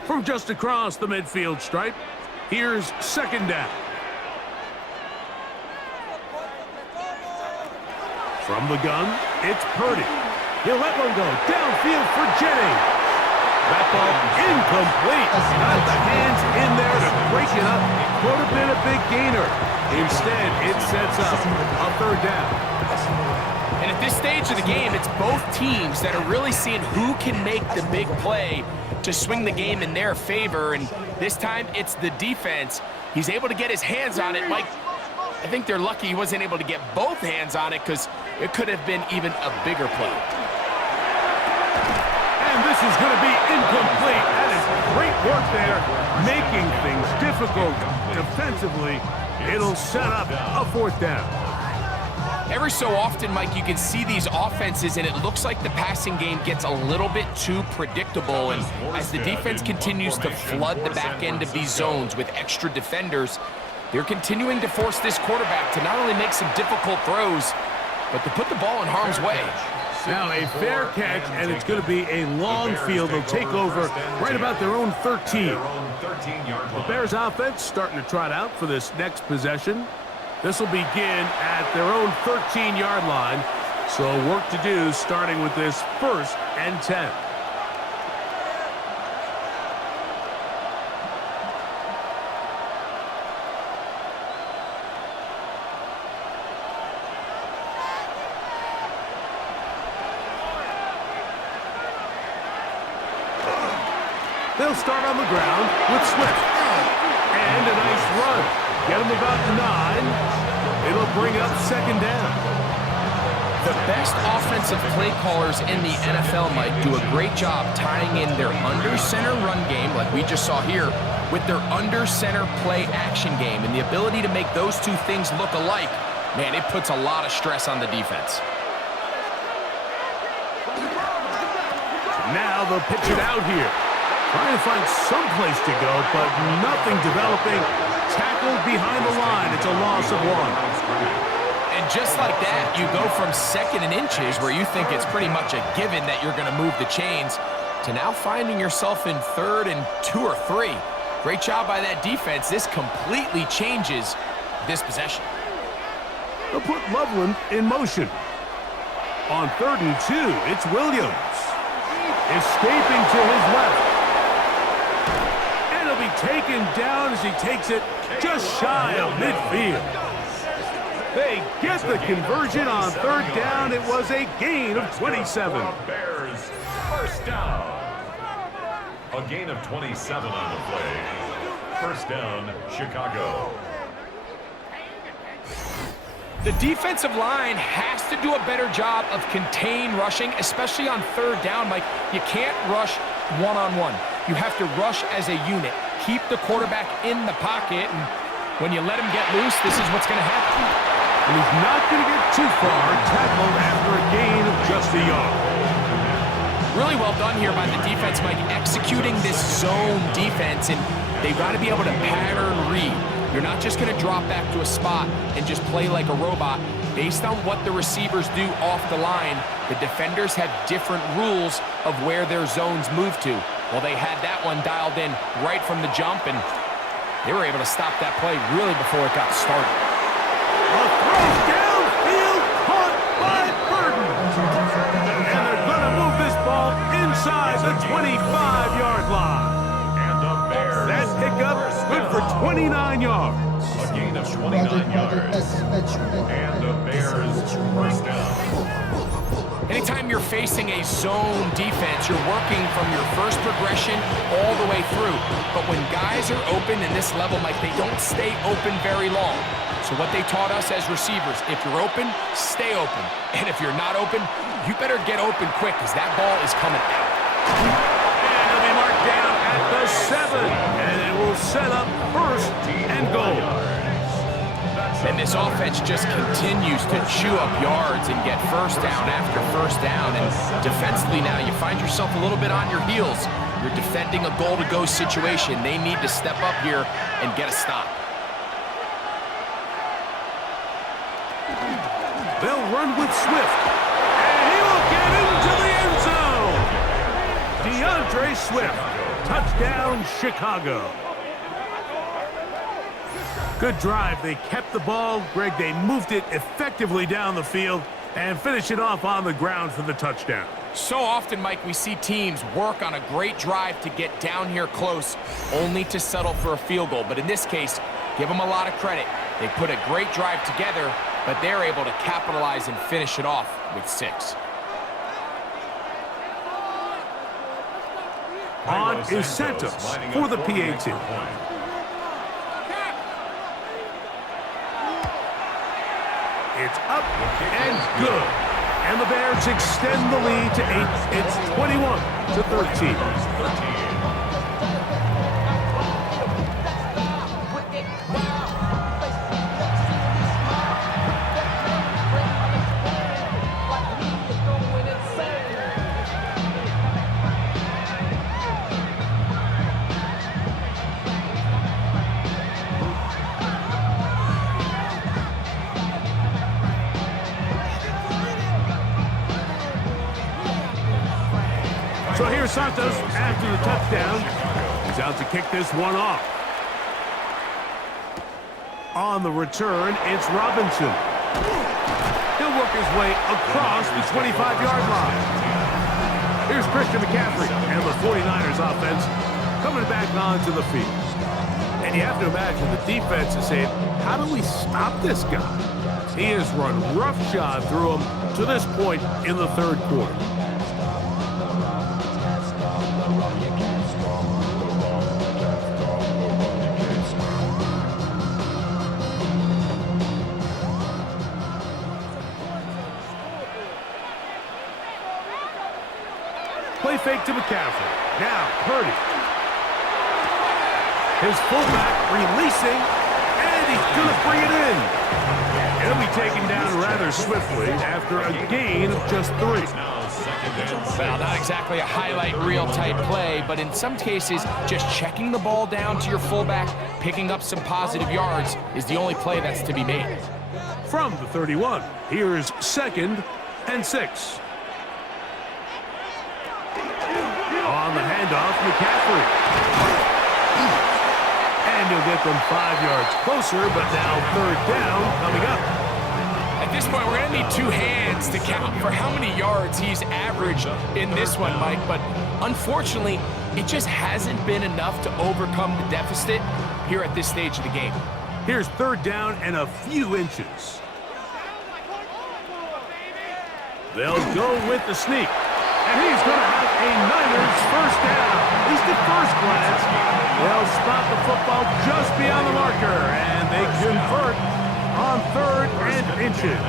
From just across the midfield stripe, here's second down. From the gun, it's Purdy. He'll let one go downfield for Jennings. That ball incomplete. Got the hands in there to break it up. Could have been a big gainer. Instead, it sets up a third down. And at this stage of the game, it's both teams that are really seeing who can make the big play to swing the game in their favor. And this time, it's the defense. He's able to get his hands on it. Mike, I think they're lucky he wasn't able to get both hands on it because it could have been even a bigger play. And this is going to be incomplete. That is great work there, making things difficult defensively. It'll set up a fourth down. Every so often, Mike, you can see these offenses, and it looks like the passing game gets a little bit too predictable. And as the defense continues to flood the back end of these zones with extra defenders, they're continuing to force this quarterback to not only make some difficult throws, but to put the ball in harm's way. Now a fair catch, and it's going to be a long field. They'll take over right about their own 13. The Bears offense starting to trot out for this next possession. This will begin at their own 13-yard line. So work to do starting with this 1st and 10. They'll start on the ground with Swift. And a nice run. Get him about 9. It'll bring up second down. The best offensive play callers in the NFL, Mike, do a great job tying in their under-center run game, like we just saw here, with their under-center play action game. And the ability to make those two things look alike, man, it puts a lot of stress on the defense. Now they'll pitch it out here. Trying to find some place to go, but nothing developing. Tackled behind the line. It's a loss of 1. And just like that, you go from 2nd and inches, where you think it's pretty much a given that you're going to move the chains, to now finding yourself in 3rd and 2 or 3. Great job by that defense. This completely changes this possession. They'll put Loveland in motion. On 3rd and 2, it's Williams. Escaping to his left. Be taken down as he takes it just shy of midfield. They get the conversion on 3rd down. It was a gain of 27. Bears first down. A gain of 27 on the play. First down, Chicago. The defensive line has to do a better job of contain rushing, especially on 3rd down. Mike, you can't rush one-on-one. You have to rush as a unit. Keep the quarterback in the pocket, and when you let him get loose, this is what's going to happen. And he's not going to get too far, tackled after a gain of just a yard. Really well done here by the defense, Mike, executing this zone defense, and they've got to be able to pattern read. You're not just going to drop back to a spot and just play like a robot. Based on what the receivers do off the line, the defenders have different rules of where their zones move to. Well, they had that one dialed in right from the jump, and they were able to stop that play really before it got started. A throw downfield caught by Burton. And they're going to move this ball inside the 25-yard line. And the Bears. That pickup good for for 29 yards. A gain of 29 yards. And the Bears first down. Anytime you're facing a zone defense, you're working from your first progression all the way through. But when guys are open in this level, Mike, they don't stay open very long. So what they taught us as receivers, if you're open, stay open. And if you're not open, you better get open quick because that ball is coming out. And it'll be marked down at the 7. And it will set up first and goal. And this offense just continues to chew up yards and get first down after first down. And defensively now, you find yourself a little bit on your heels. You're defending a goal-to-go situation. They need to step up here and get a stop. They'll run with Swift. And he will get into the end zone. DeAndre Swift. Touchdown, Chicago. Good drive. They kept the ball. Greg, they moved it effectively down the field and finished it off on the ground for the touchdown. So often, Mike, we see teams work on a great drive to get down here close, only to settle for a field goal. But in this case, give them a lot of credit. They put a great drive together, but they're able to capitalize and finish it off with 6. On is Santos for the PAT. It's up and good. And the Bears extend the lead to 8. It's 21-13. So here's Santos after the touchdown. He's out to kick this one off. On the return, it's Robinson. He'll work his way across the 25-yard line. Here's Christian McCaffrey and the 49ers offense coming back onto the field. And you have to imagine the defense is saying, how do we stop this guy? He has run roughshod through him to this point in the third quarter. Play fake to McCaffrey. Now, Purdy. His fullback releasing, and he's going to bring it in. He'll be taken down rather swiftly after a gain of just 3. Well, not exactly a highlight reel type play, but in some cases, just checking the ball down to your fullback, picking up some positive yards is the only play that's to be made. From the 31, here's 2nd and 6. On the handoff, McCaffrey. And he'll get them 5 yards closer, but now 3rd down coming up. At this point, we're going to need 2 hands to count for how many yards he's averaged in this one, Mike. But unfortunately, it just hasn't been enough to overcome the deficit here at this stage of the game. Here's 3rd down and a few inches. They'll go with the sneak. And he's going to have a Niners first down. At least at first glance, they'll spot the football just beyond the marker, and they convert on 3rd and inches.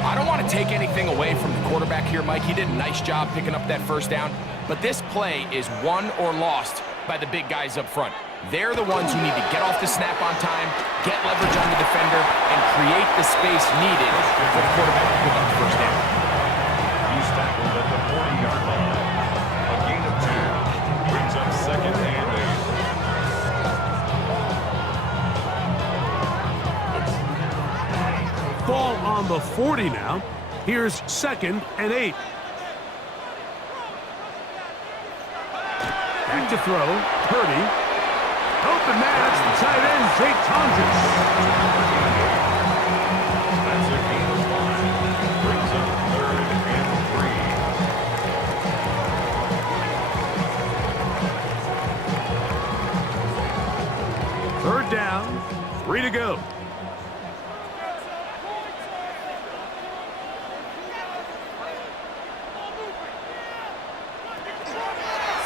I don't want to take anything away from the quarterback here, Mike. He did a nice job picking up that first down, but this play is won or lost by the big guys up front. They're the ones who need to get off the snap on time, get leverage on the defender, and create the space needed for the quarterback to pick up the first down. He's tackled at the 40-yard line. A gain of 2 brings up 2nd and 8. Ball on the 40 now. Here's 2nd and 8. Back to throw. Purdy. Open match. The tight end, Jake Tonjes. That's a gain of 1. Brings up 3rd and 3. Third down, 3 to go.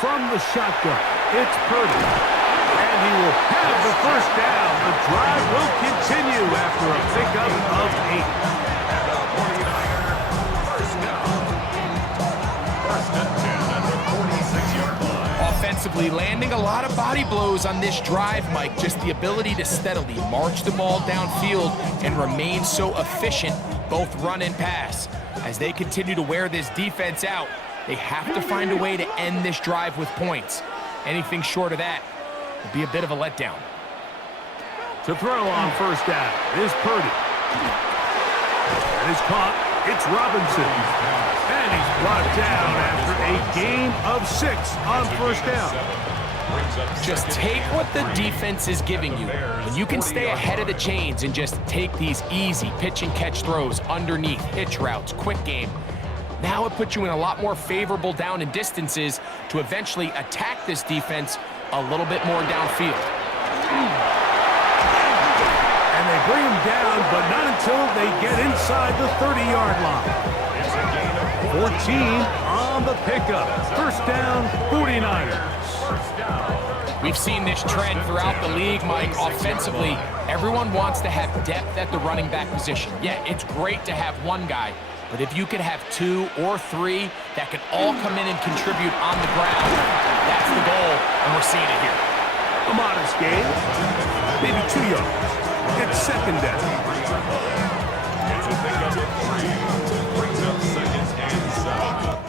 From the shotgun, it's Purdy. And he will have the first down. The drive will continue after a pickup of 8. And the 49er, first down. First and 10 at the 46-yard line. Offensively, landing a lot of body blows on this drive, Mike. Just the ability to steadily march the ball downfield and remain so efficient, both run and pass. As they continue to wear this defense out, they have to find a way to end this drive with points. Anything short of that will be a bit of a letdown. To throw on first down is Purdy. And he's caught. It's Robinson. And he's brought down after a gain of 6 on first down. Just take what the defense is giving you. And you can stay ahead of the chains and just take these easy pitch and catch throws underneath, hitch routes, quick game. Now it puts you in a lot more favorable down and distances to eventually attack this defense a little bit more downfield. And they bring him down, but not until they get inside the 30-yard line. 14 on the pickup. First down, 49ers. We've seen this trend throughout the league, Mike. Offensively, everyone wants to have depth at the running back position. Yeah, it's great to have one guy, but if you could have 2 or 3 that can all come in and contribute on the ground, that's the goal, and we're seeing it here. A modest gain, maybe 2 yards. It's second down. It's a pickup of 3. Brings up second and 7.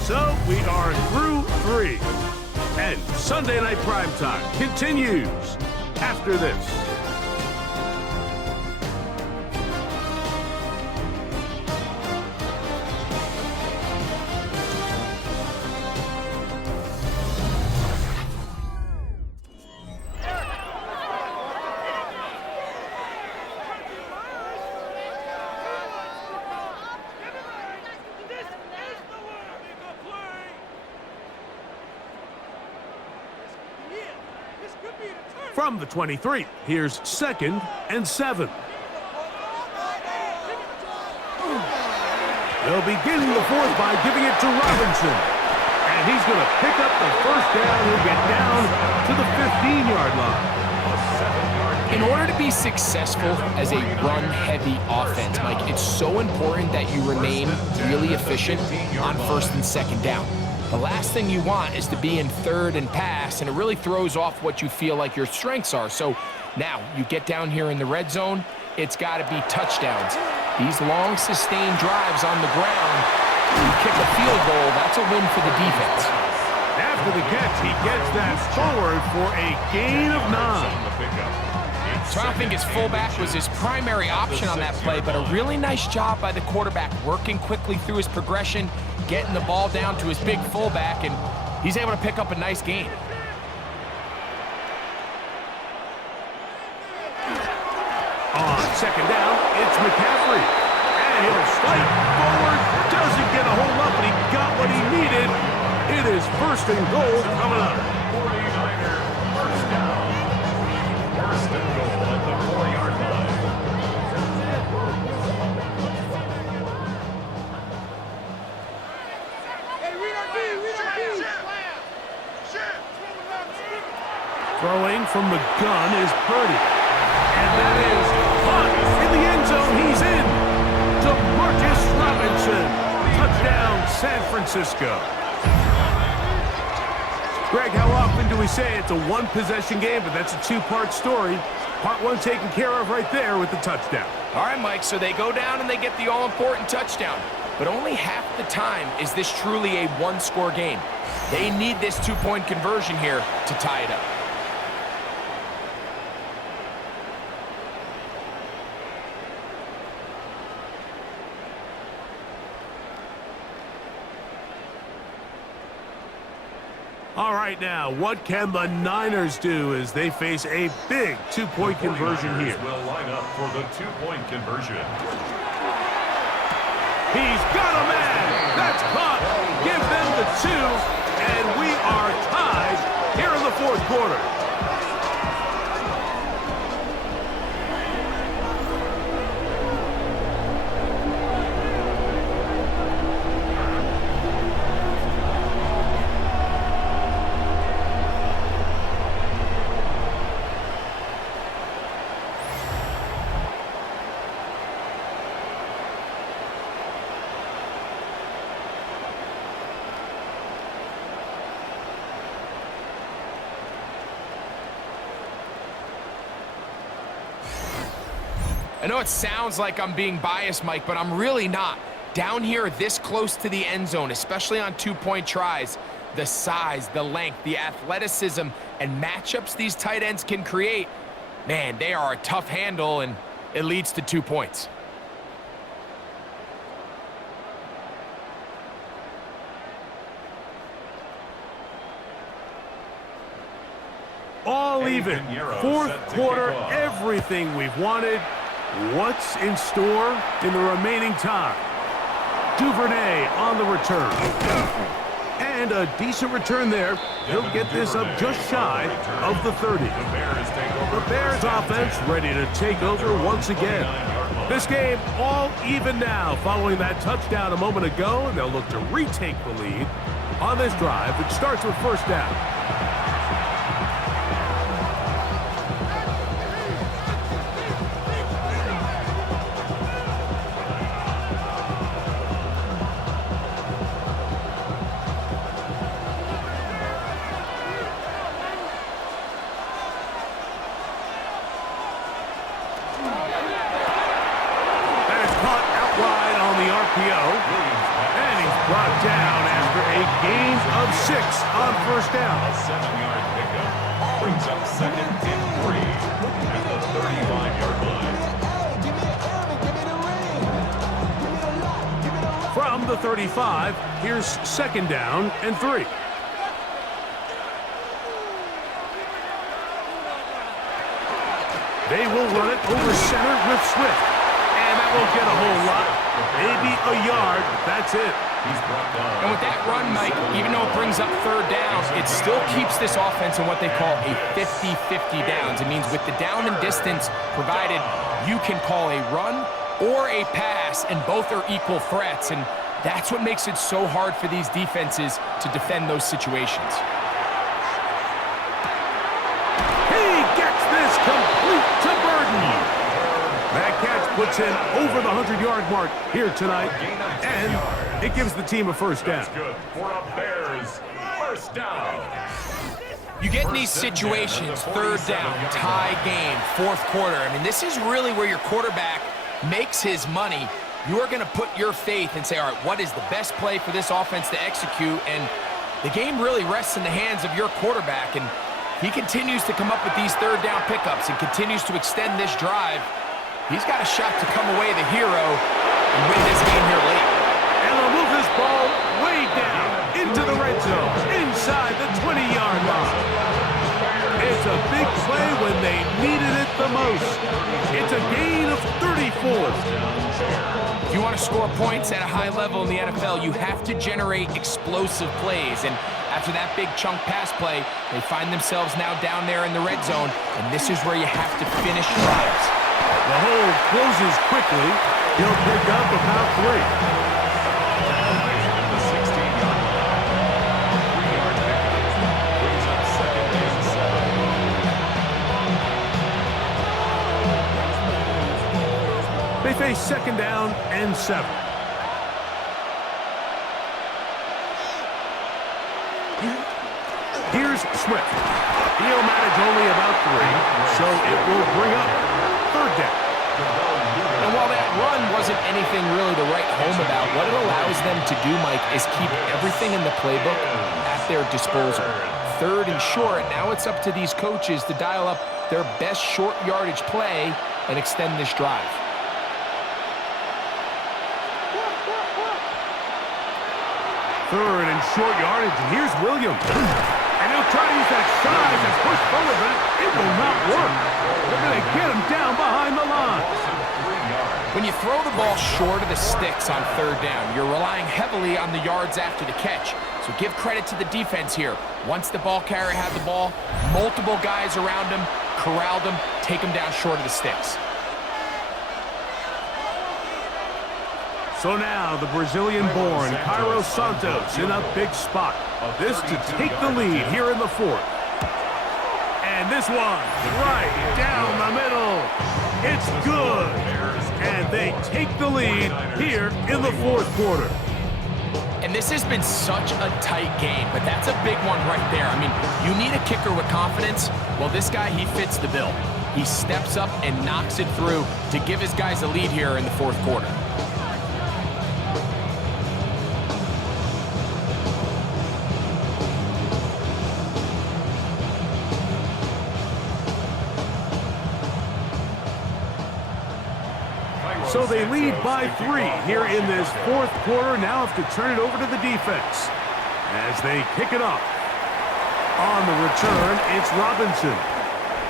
So we are through 3. And Sunday Night Primetime continues after this. From the 23, here's second and 7. They'll begin the fourth by giving it to Robinson. And he's going to pick up the first down. He'll get down to the 15-yard line. In order to be successful as a run-heavy offense, Mike, it's so important that you remain really efficient on first and second down. The last thing you want is to be in third and pass, and it really throws off what you feel like your strengths are. So now you get down here in the red zone, it's got to be touchdowns. These long, sustained drives on the ground, you kick a field goal, that's a win for the defense. After the catch, he gets that forward for a gain of 9. So I don't think his fullback was his primary option on that play, but a really nice job by the quarterback working quickly through his progression, getting the ball down to his big fullback, and he's able to pick up a nice gain. On second down, it's McCaffrey. And he'll slide forward, doesn't get a hold up, but he got what he needed. It is first and goal coming up. 49er, first down. First and goal at the 4-yard line. Throwing from the gun is Purdy. And that is caught in the end zone. He's in. DeMarcus Robinson. Touchdown, San Francisco. Greg, how often do we say it's a one-possession game, but that's a two-part story? Part one taken care of right there with the touchdown. All right, Mike, so they go down and they get the all-important touchdown. But only half the time is this truly a one-score game. They need this two-point conversion here to tie it up. All right, now, what can the Niners do as they face a big two-point conversion here? Will line up for the two-point conversion. He's got a man. That's caught. Give them the 2, and we are tied here in the fourth quarter. I know it sounds like I'm being biased, Mike, but I'm really not. Down here this close to the end zone, especially on two-point tries, the size, the length, the athleticism, and matchups these tight ends can create, man, they are a tough handle, and it leads to 2 points. All even. Fourth quarter, everything we've wanted. What's in store in the remaining time? Duvernay on the return. And a decent return there. He'll get this up just shy of the 30. The Bears offense ready to take over once again. This game all even now following that touchdown a moment ago, and they'll look to retake the lead on this drive, which starts with first down. And he's brought down after a gain of 6 on first down. A 7-yard pickup brings up 2nd and 3 at the 35-yard line. From the 35, here's 2nd down and 3. They will run it over center with Swift. And that won't get a whole lot. Maybe a yard, that's it. And with that run, Mike, even though it brings up third down, it still keeps this offense in what they call a 50-50 downs. It means with the down and distance provided, you can call a run or a pass, and both are equal threats. And that's what makes it so hard for these defenses to defend those situations. He gets this complete to Burden. That catch puts him over the 100-yard mark here tonight, and it gives the team a first down. That's good for a Bears first down. You get in these situations, third down, tie game, fourth quarter. I mean, this is really where your quarterback makes his money. You're going to put your faith and say, all right, what is the best play for this offense to execute? And the game really rests in the hands of your quarterback, and he continues to come up with these third down pickups and continues to extend this drive. He's got a shot to come away the hero and win this game here late. And they'll move this ball way down into the red zone, inside the 20-yard line. It's a big play when they needed it the most. It's a gain of 34. If you want to score points at a high level in the NFL, you have to generate explosive plays. And after that big chunk pass play, they find themselves now down there in the red zone, and this is where you have to finish drives. The hole closes quickly. He'll pick up about 3. The 16-yard line. 3-yard pickup brings up 2nd and 7. They face 2nd down and 7. Here's Swift. He'll manage only about 3, so it will bring up third down. And while that run wasn't anything really to write home about, what it allows them to do, Mike, is keep everything in the playbook at their disposal. Third and short, now it's up to these coaches to dial up their best short yardage play and extend this drive. Third and short yardage, and here's Williams. And he'll try to use that size and push forward, but it will not work. They're going to get him down behind the line. When you throw the ball short of the sticks on third down, you're relying heavily on the yards after the catch. So give credit to the defense here. Once the ball carrier had the ball, multiple guys around him, corralled him, take him down short of the sticks. So now the Brazilian-born Cairo Santos in a big spot. This to take the lead here in the 4th. And this one right down the middle. It's good. And they take the lead here in the 4th quarter. And this has been such a tight game, but that's a big one right there. I mean, you need a kicker with confidence. Well, this guy, he fits the bill. he steps up and knocks it through to give his guys a lead here in the fourth quarter. So they lead by 3 here in this fourth quarter. Now have to turn it over to the defense as they kick it off. On the return, it's Robinson.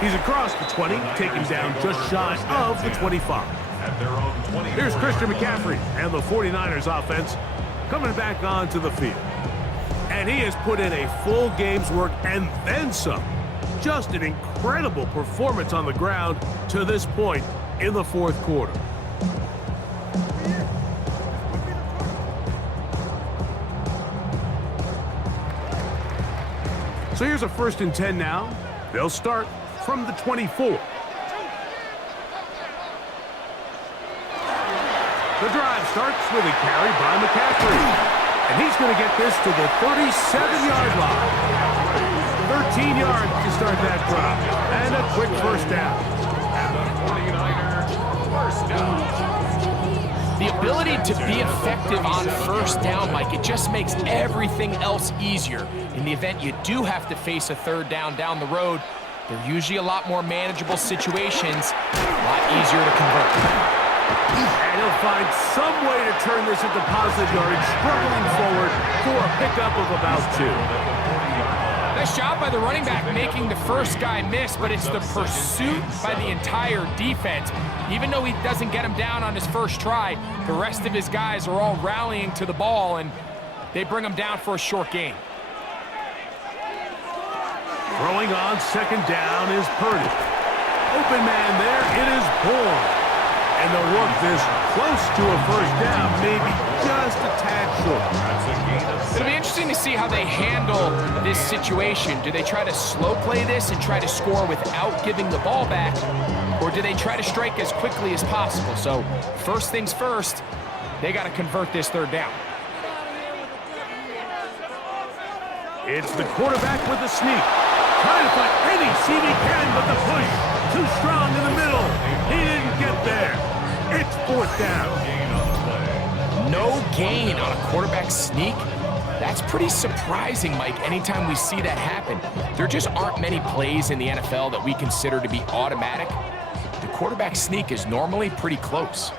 He's across the 20, taken down just shy of the 25. Here's Christian McCaffrey and the 49ers offense coming back onto the field. And he has put in a full game's work and then some. Just an incredible performance on the ground to this point in the fourth quarter. So here's a 1st and 10 now. They'll start from the 24. The drive starts with a carry by McCaffrey. And he's going to get this to the 37-yard line. 13 yards to start that drive. And a quick first down. And the 49er first down. The ability to be effective on first down, Mike, it just makes everything else easier. In the event you do have to face a third down the road, they're usually a lot more manageable situations, a lot easier to convert. And he'll find some way to turn this into positive yardage, struggling forward for a pickup of about 2. Nice job by the running back making the first guy miss, but it's the pursuit by the entire defense. Even though he doesn't get him down on his first try, the rest of his guys are all rallying to the ball, and they bring him down for a short gain. Throwing on second down is Purdy. Open man there, it is Bourne. And they'll work this close to a first down, maybe just a tad short. It'll be interesting to see how they handle this situation. Do they try to slow play this and try to score without giving the ball back, or do they try to strike as quickly as possible? So first things first, they got to convert this third down. It's the quarterback with the sneak. Trying to find any seam he can, but the push too strong in the middle. He didn't get there. It's fourth down. No gain on a quarterback sneak? That's pretty surprising, Mike, anytime we see that happen. There just aren't many plays in the NFL that we consider to be automatic. The quarterback sneak is normally pretty close.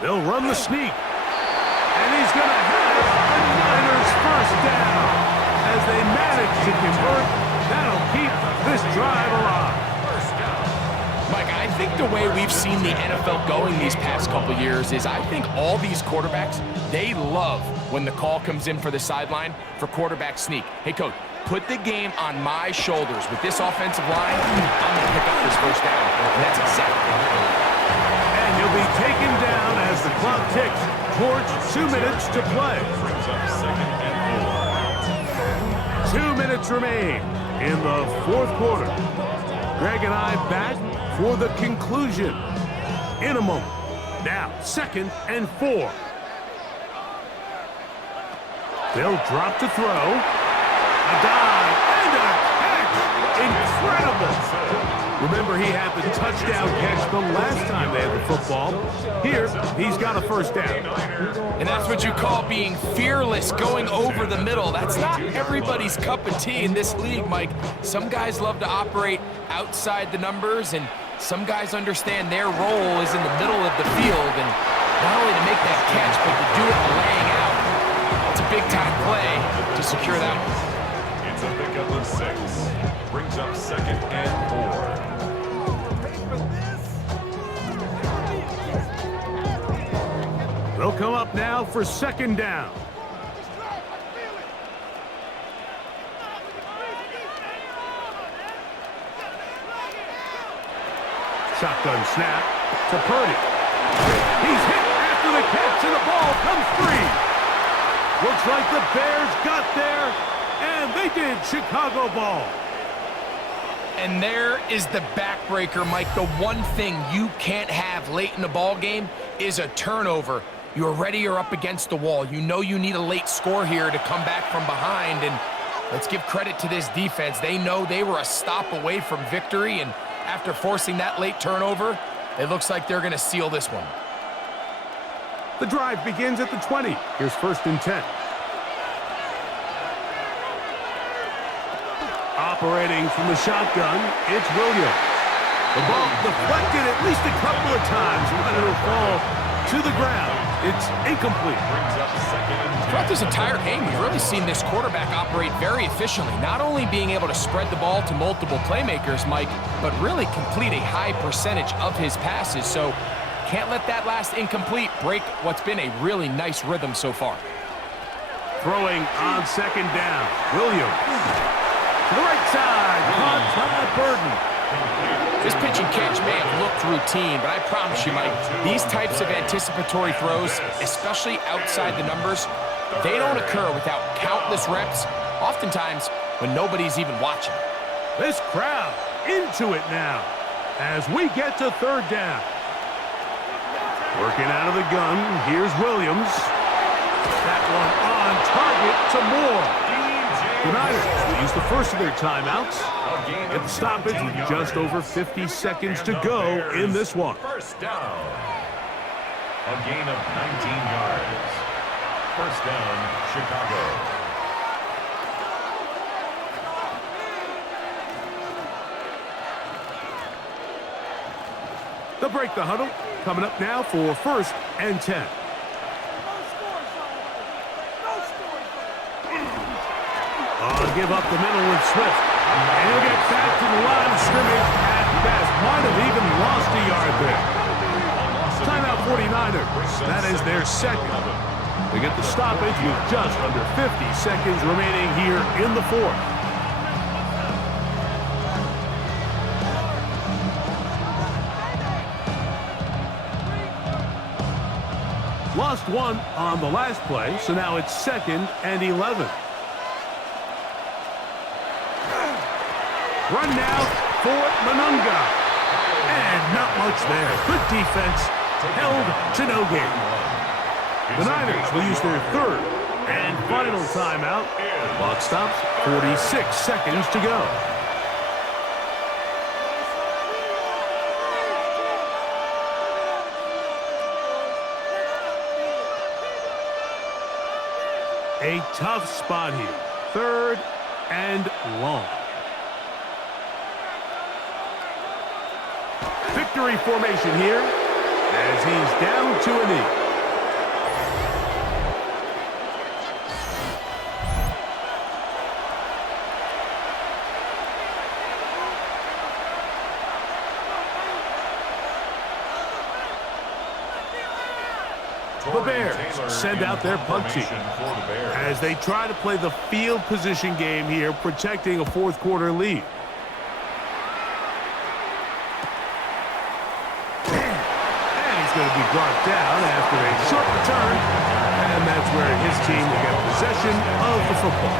They'll run the sneak. And he's going to have a Niners first down. As they manage to convert, that'll keep this drive alive. Mike, I think the way we've seen the NFL going these past couple years is I think all these quarterbacks, they love when the call comes in for the sideline for quarterback sneak. Hey, coach, put the game on my shoulders. With this offensive line, I'm going to pick up this first down. And that's exactly what they're doing. And he'll be taken down as the clock ticks towards 2 minutes to play. 2 minutes remain in the fourth quarter. Greg and I back for the conclusion in a moment. Now, 2nd and 4. They'll drop to throw. A dive and a catch. Incredible. Remember, he had the touchdown catch the last time they had the football. Here, he's got a first down. And that's what you call being fearless, going over the middle. That's not everybody's cup of tea in this league, Mike. Some guys love to operate outside the numbers, and some guys understand their role is in the middle of the field. And not only to make that catch, but to do it laying out. It's a big-time play to secure that one. It's a pickup of 6. Brings up 2nd and 4. They'll come up now for 2nd down. Shotgun snap to Purdy. He's hit after the catch, and the ball comes free. Looks like the Bears got there, and they did. Chicago ball. And there is the backbreaker, Mike. The one thing you can't have late in the ball game is a turnover. You're ready or up against the wall. You know you need a late score here to come back from behind, and Let's give credit to this defense. They know they were a stop away from victory, and after forcing that late turnover, it looks like they're going to seal this one. The drive begins at the 20. Here's 1st and 10. Operating from the shotgun, it's Williams. The ball deflected at least a couple of times, but it'll fall to the ground. It's incomplete. Throughout this entire game, we've really seen this quarterback operate very efficiently, not only being able to spread the ball to multiple playmakers, Mike, but really complete a high percentage of his passes. So can't let that last incomplete break what's been a really nice rhythm so far. Throwing on 2nd down. Williams. To the right side. Caught by Burden. This pitch and catch may have looked routine, but I promise you, Mike, these types of anticipatory throws, especially outside the numbers, they don't occur without countless reps, oftentimes when nobody's even watching. This crowd into it now as we get to 3rd down. Working out of the gun, here's Williams. That one on target to Moore. The Niners will use the first of their timeouts. Get the stoppage with just over 50 seconds to go in this one. 1st down. A gain of 19 yards. 1st down, Chicago. They'll break the huddle. Coming up now for 1st and 10. Give up the middle with Swift. And he'll get back to the line of scrimmage at best. Might have even lost a yard there. Timeout 49ers. That is their 2nd. They get the stoppage with just under 50 seconds remaining here in the 4th. Lost one on the last play, so now it's 2nd and 11. Run now for Manunga. And not much there. Good defense. Held to no gain. The Niners will use their 3rd and final timeout. Clock stops. 46 seconds to go. A tough spot here. 3rd and long. Victory formation here as he's down to a knee. The Bears send out their punt team as they try to play the field position game here, protecting a 4th quarter lead. Going to be brought down after a short return, and that's where his team will get possession of the football.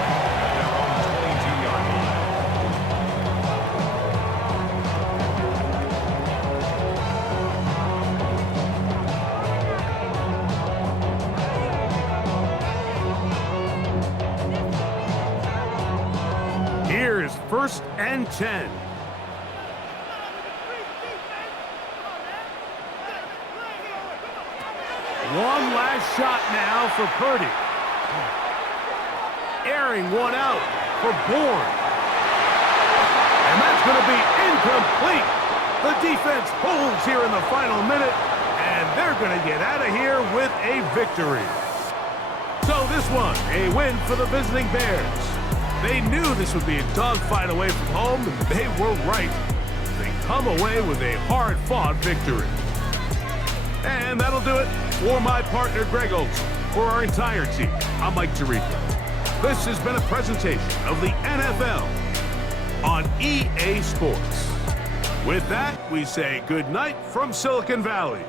Here's 1st and 10. One last shot now for Purdy. Airing one out for Bourne. And that's going to be incomplete. The defense holds here in the final minute, and they're going to get out of here with a victory. So this one, a win for the visiting Bears. They knew this would be a dogfight away from home, and they were right. They come away with a hard-fought victory. And that'll do it for my partner, Greg Olson. For our entire team, I'm Mike Tirico. This has been a presentation of the NFL on EA Sports. With that, we say good night from Silicon Valley.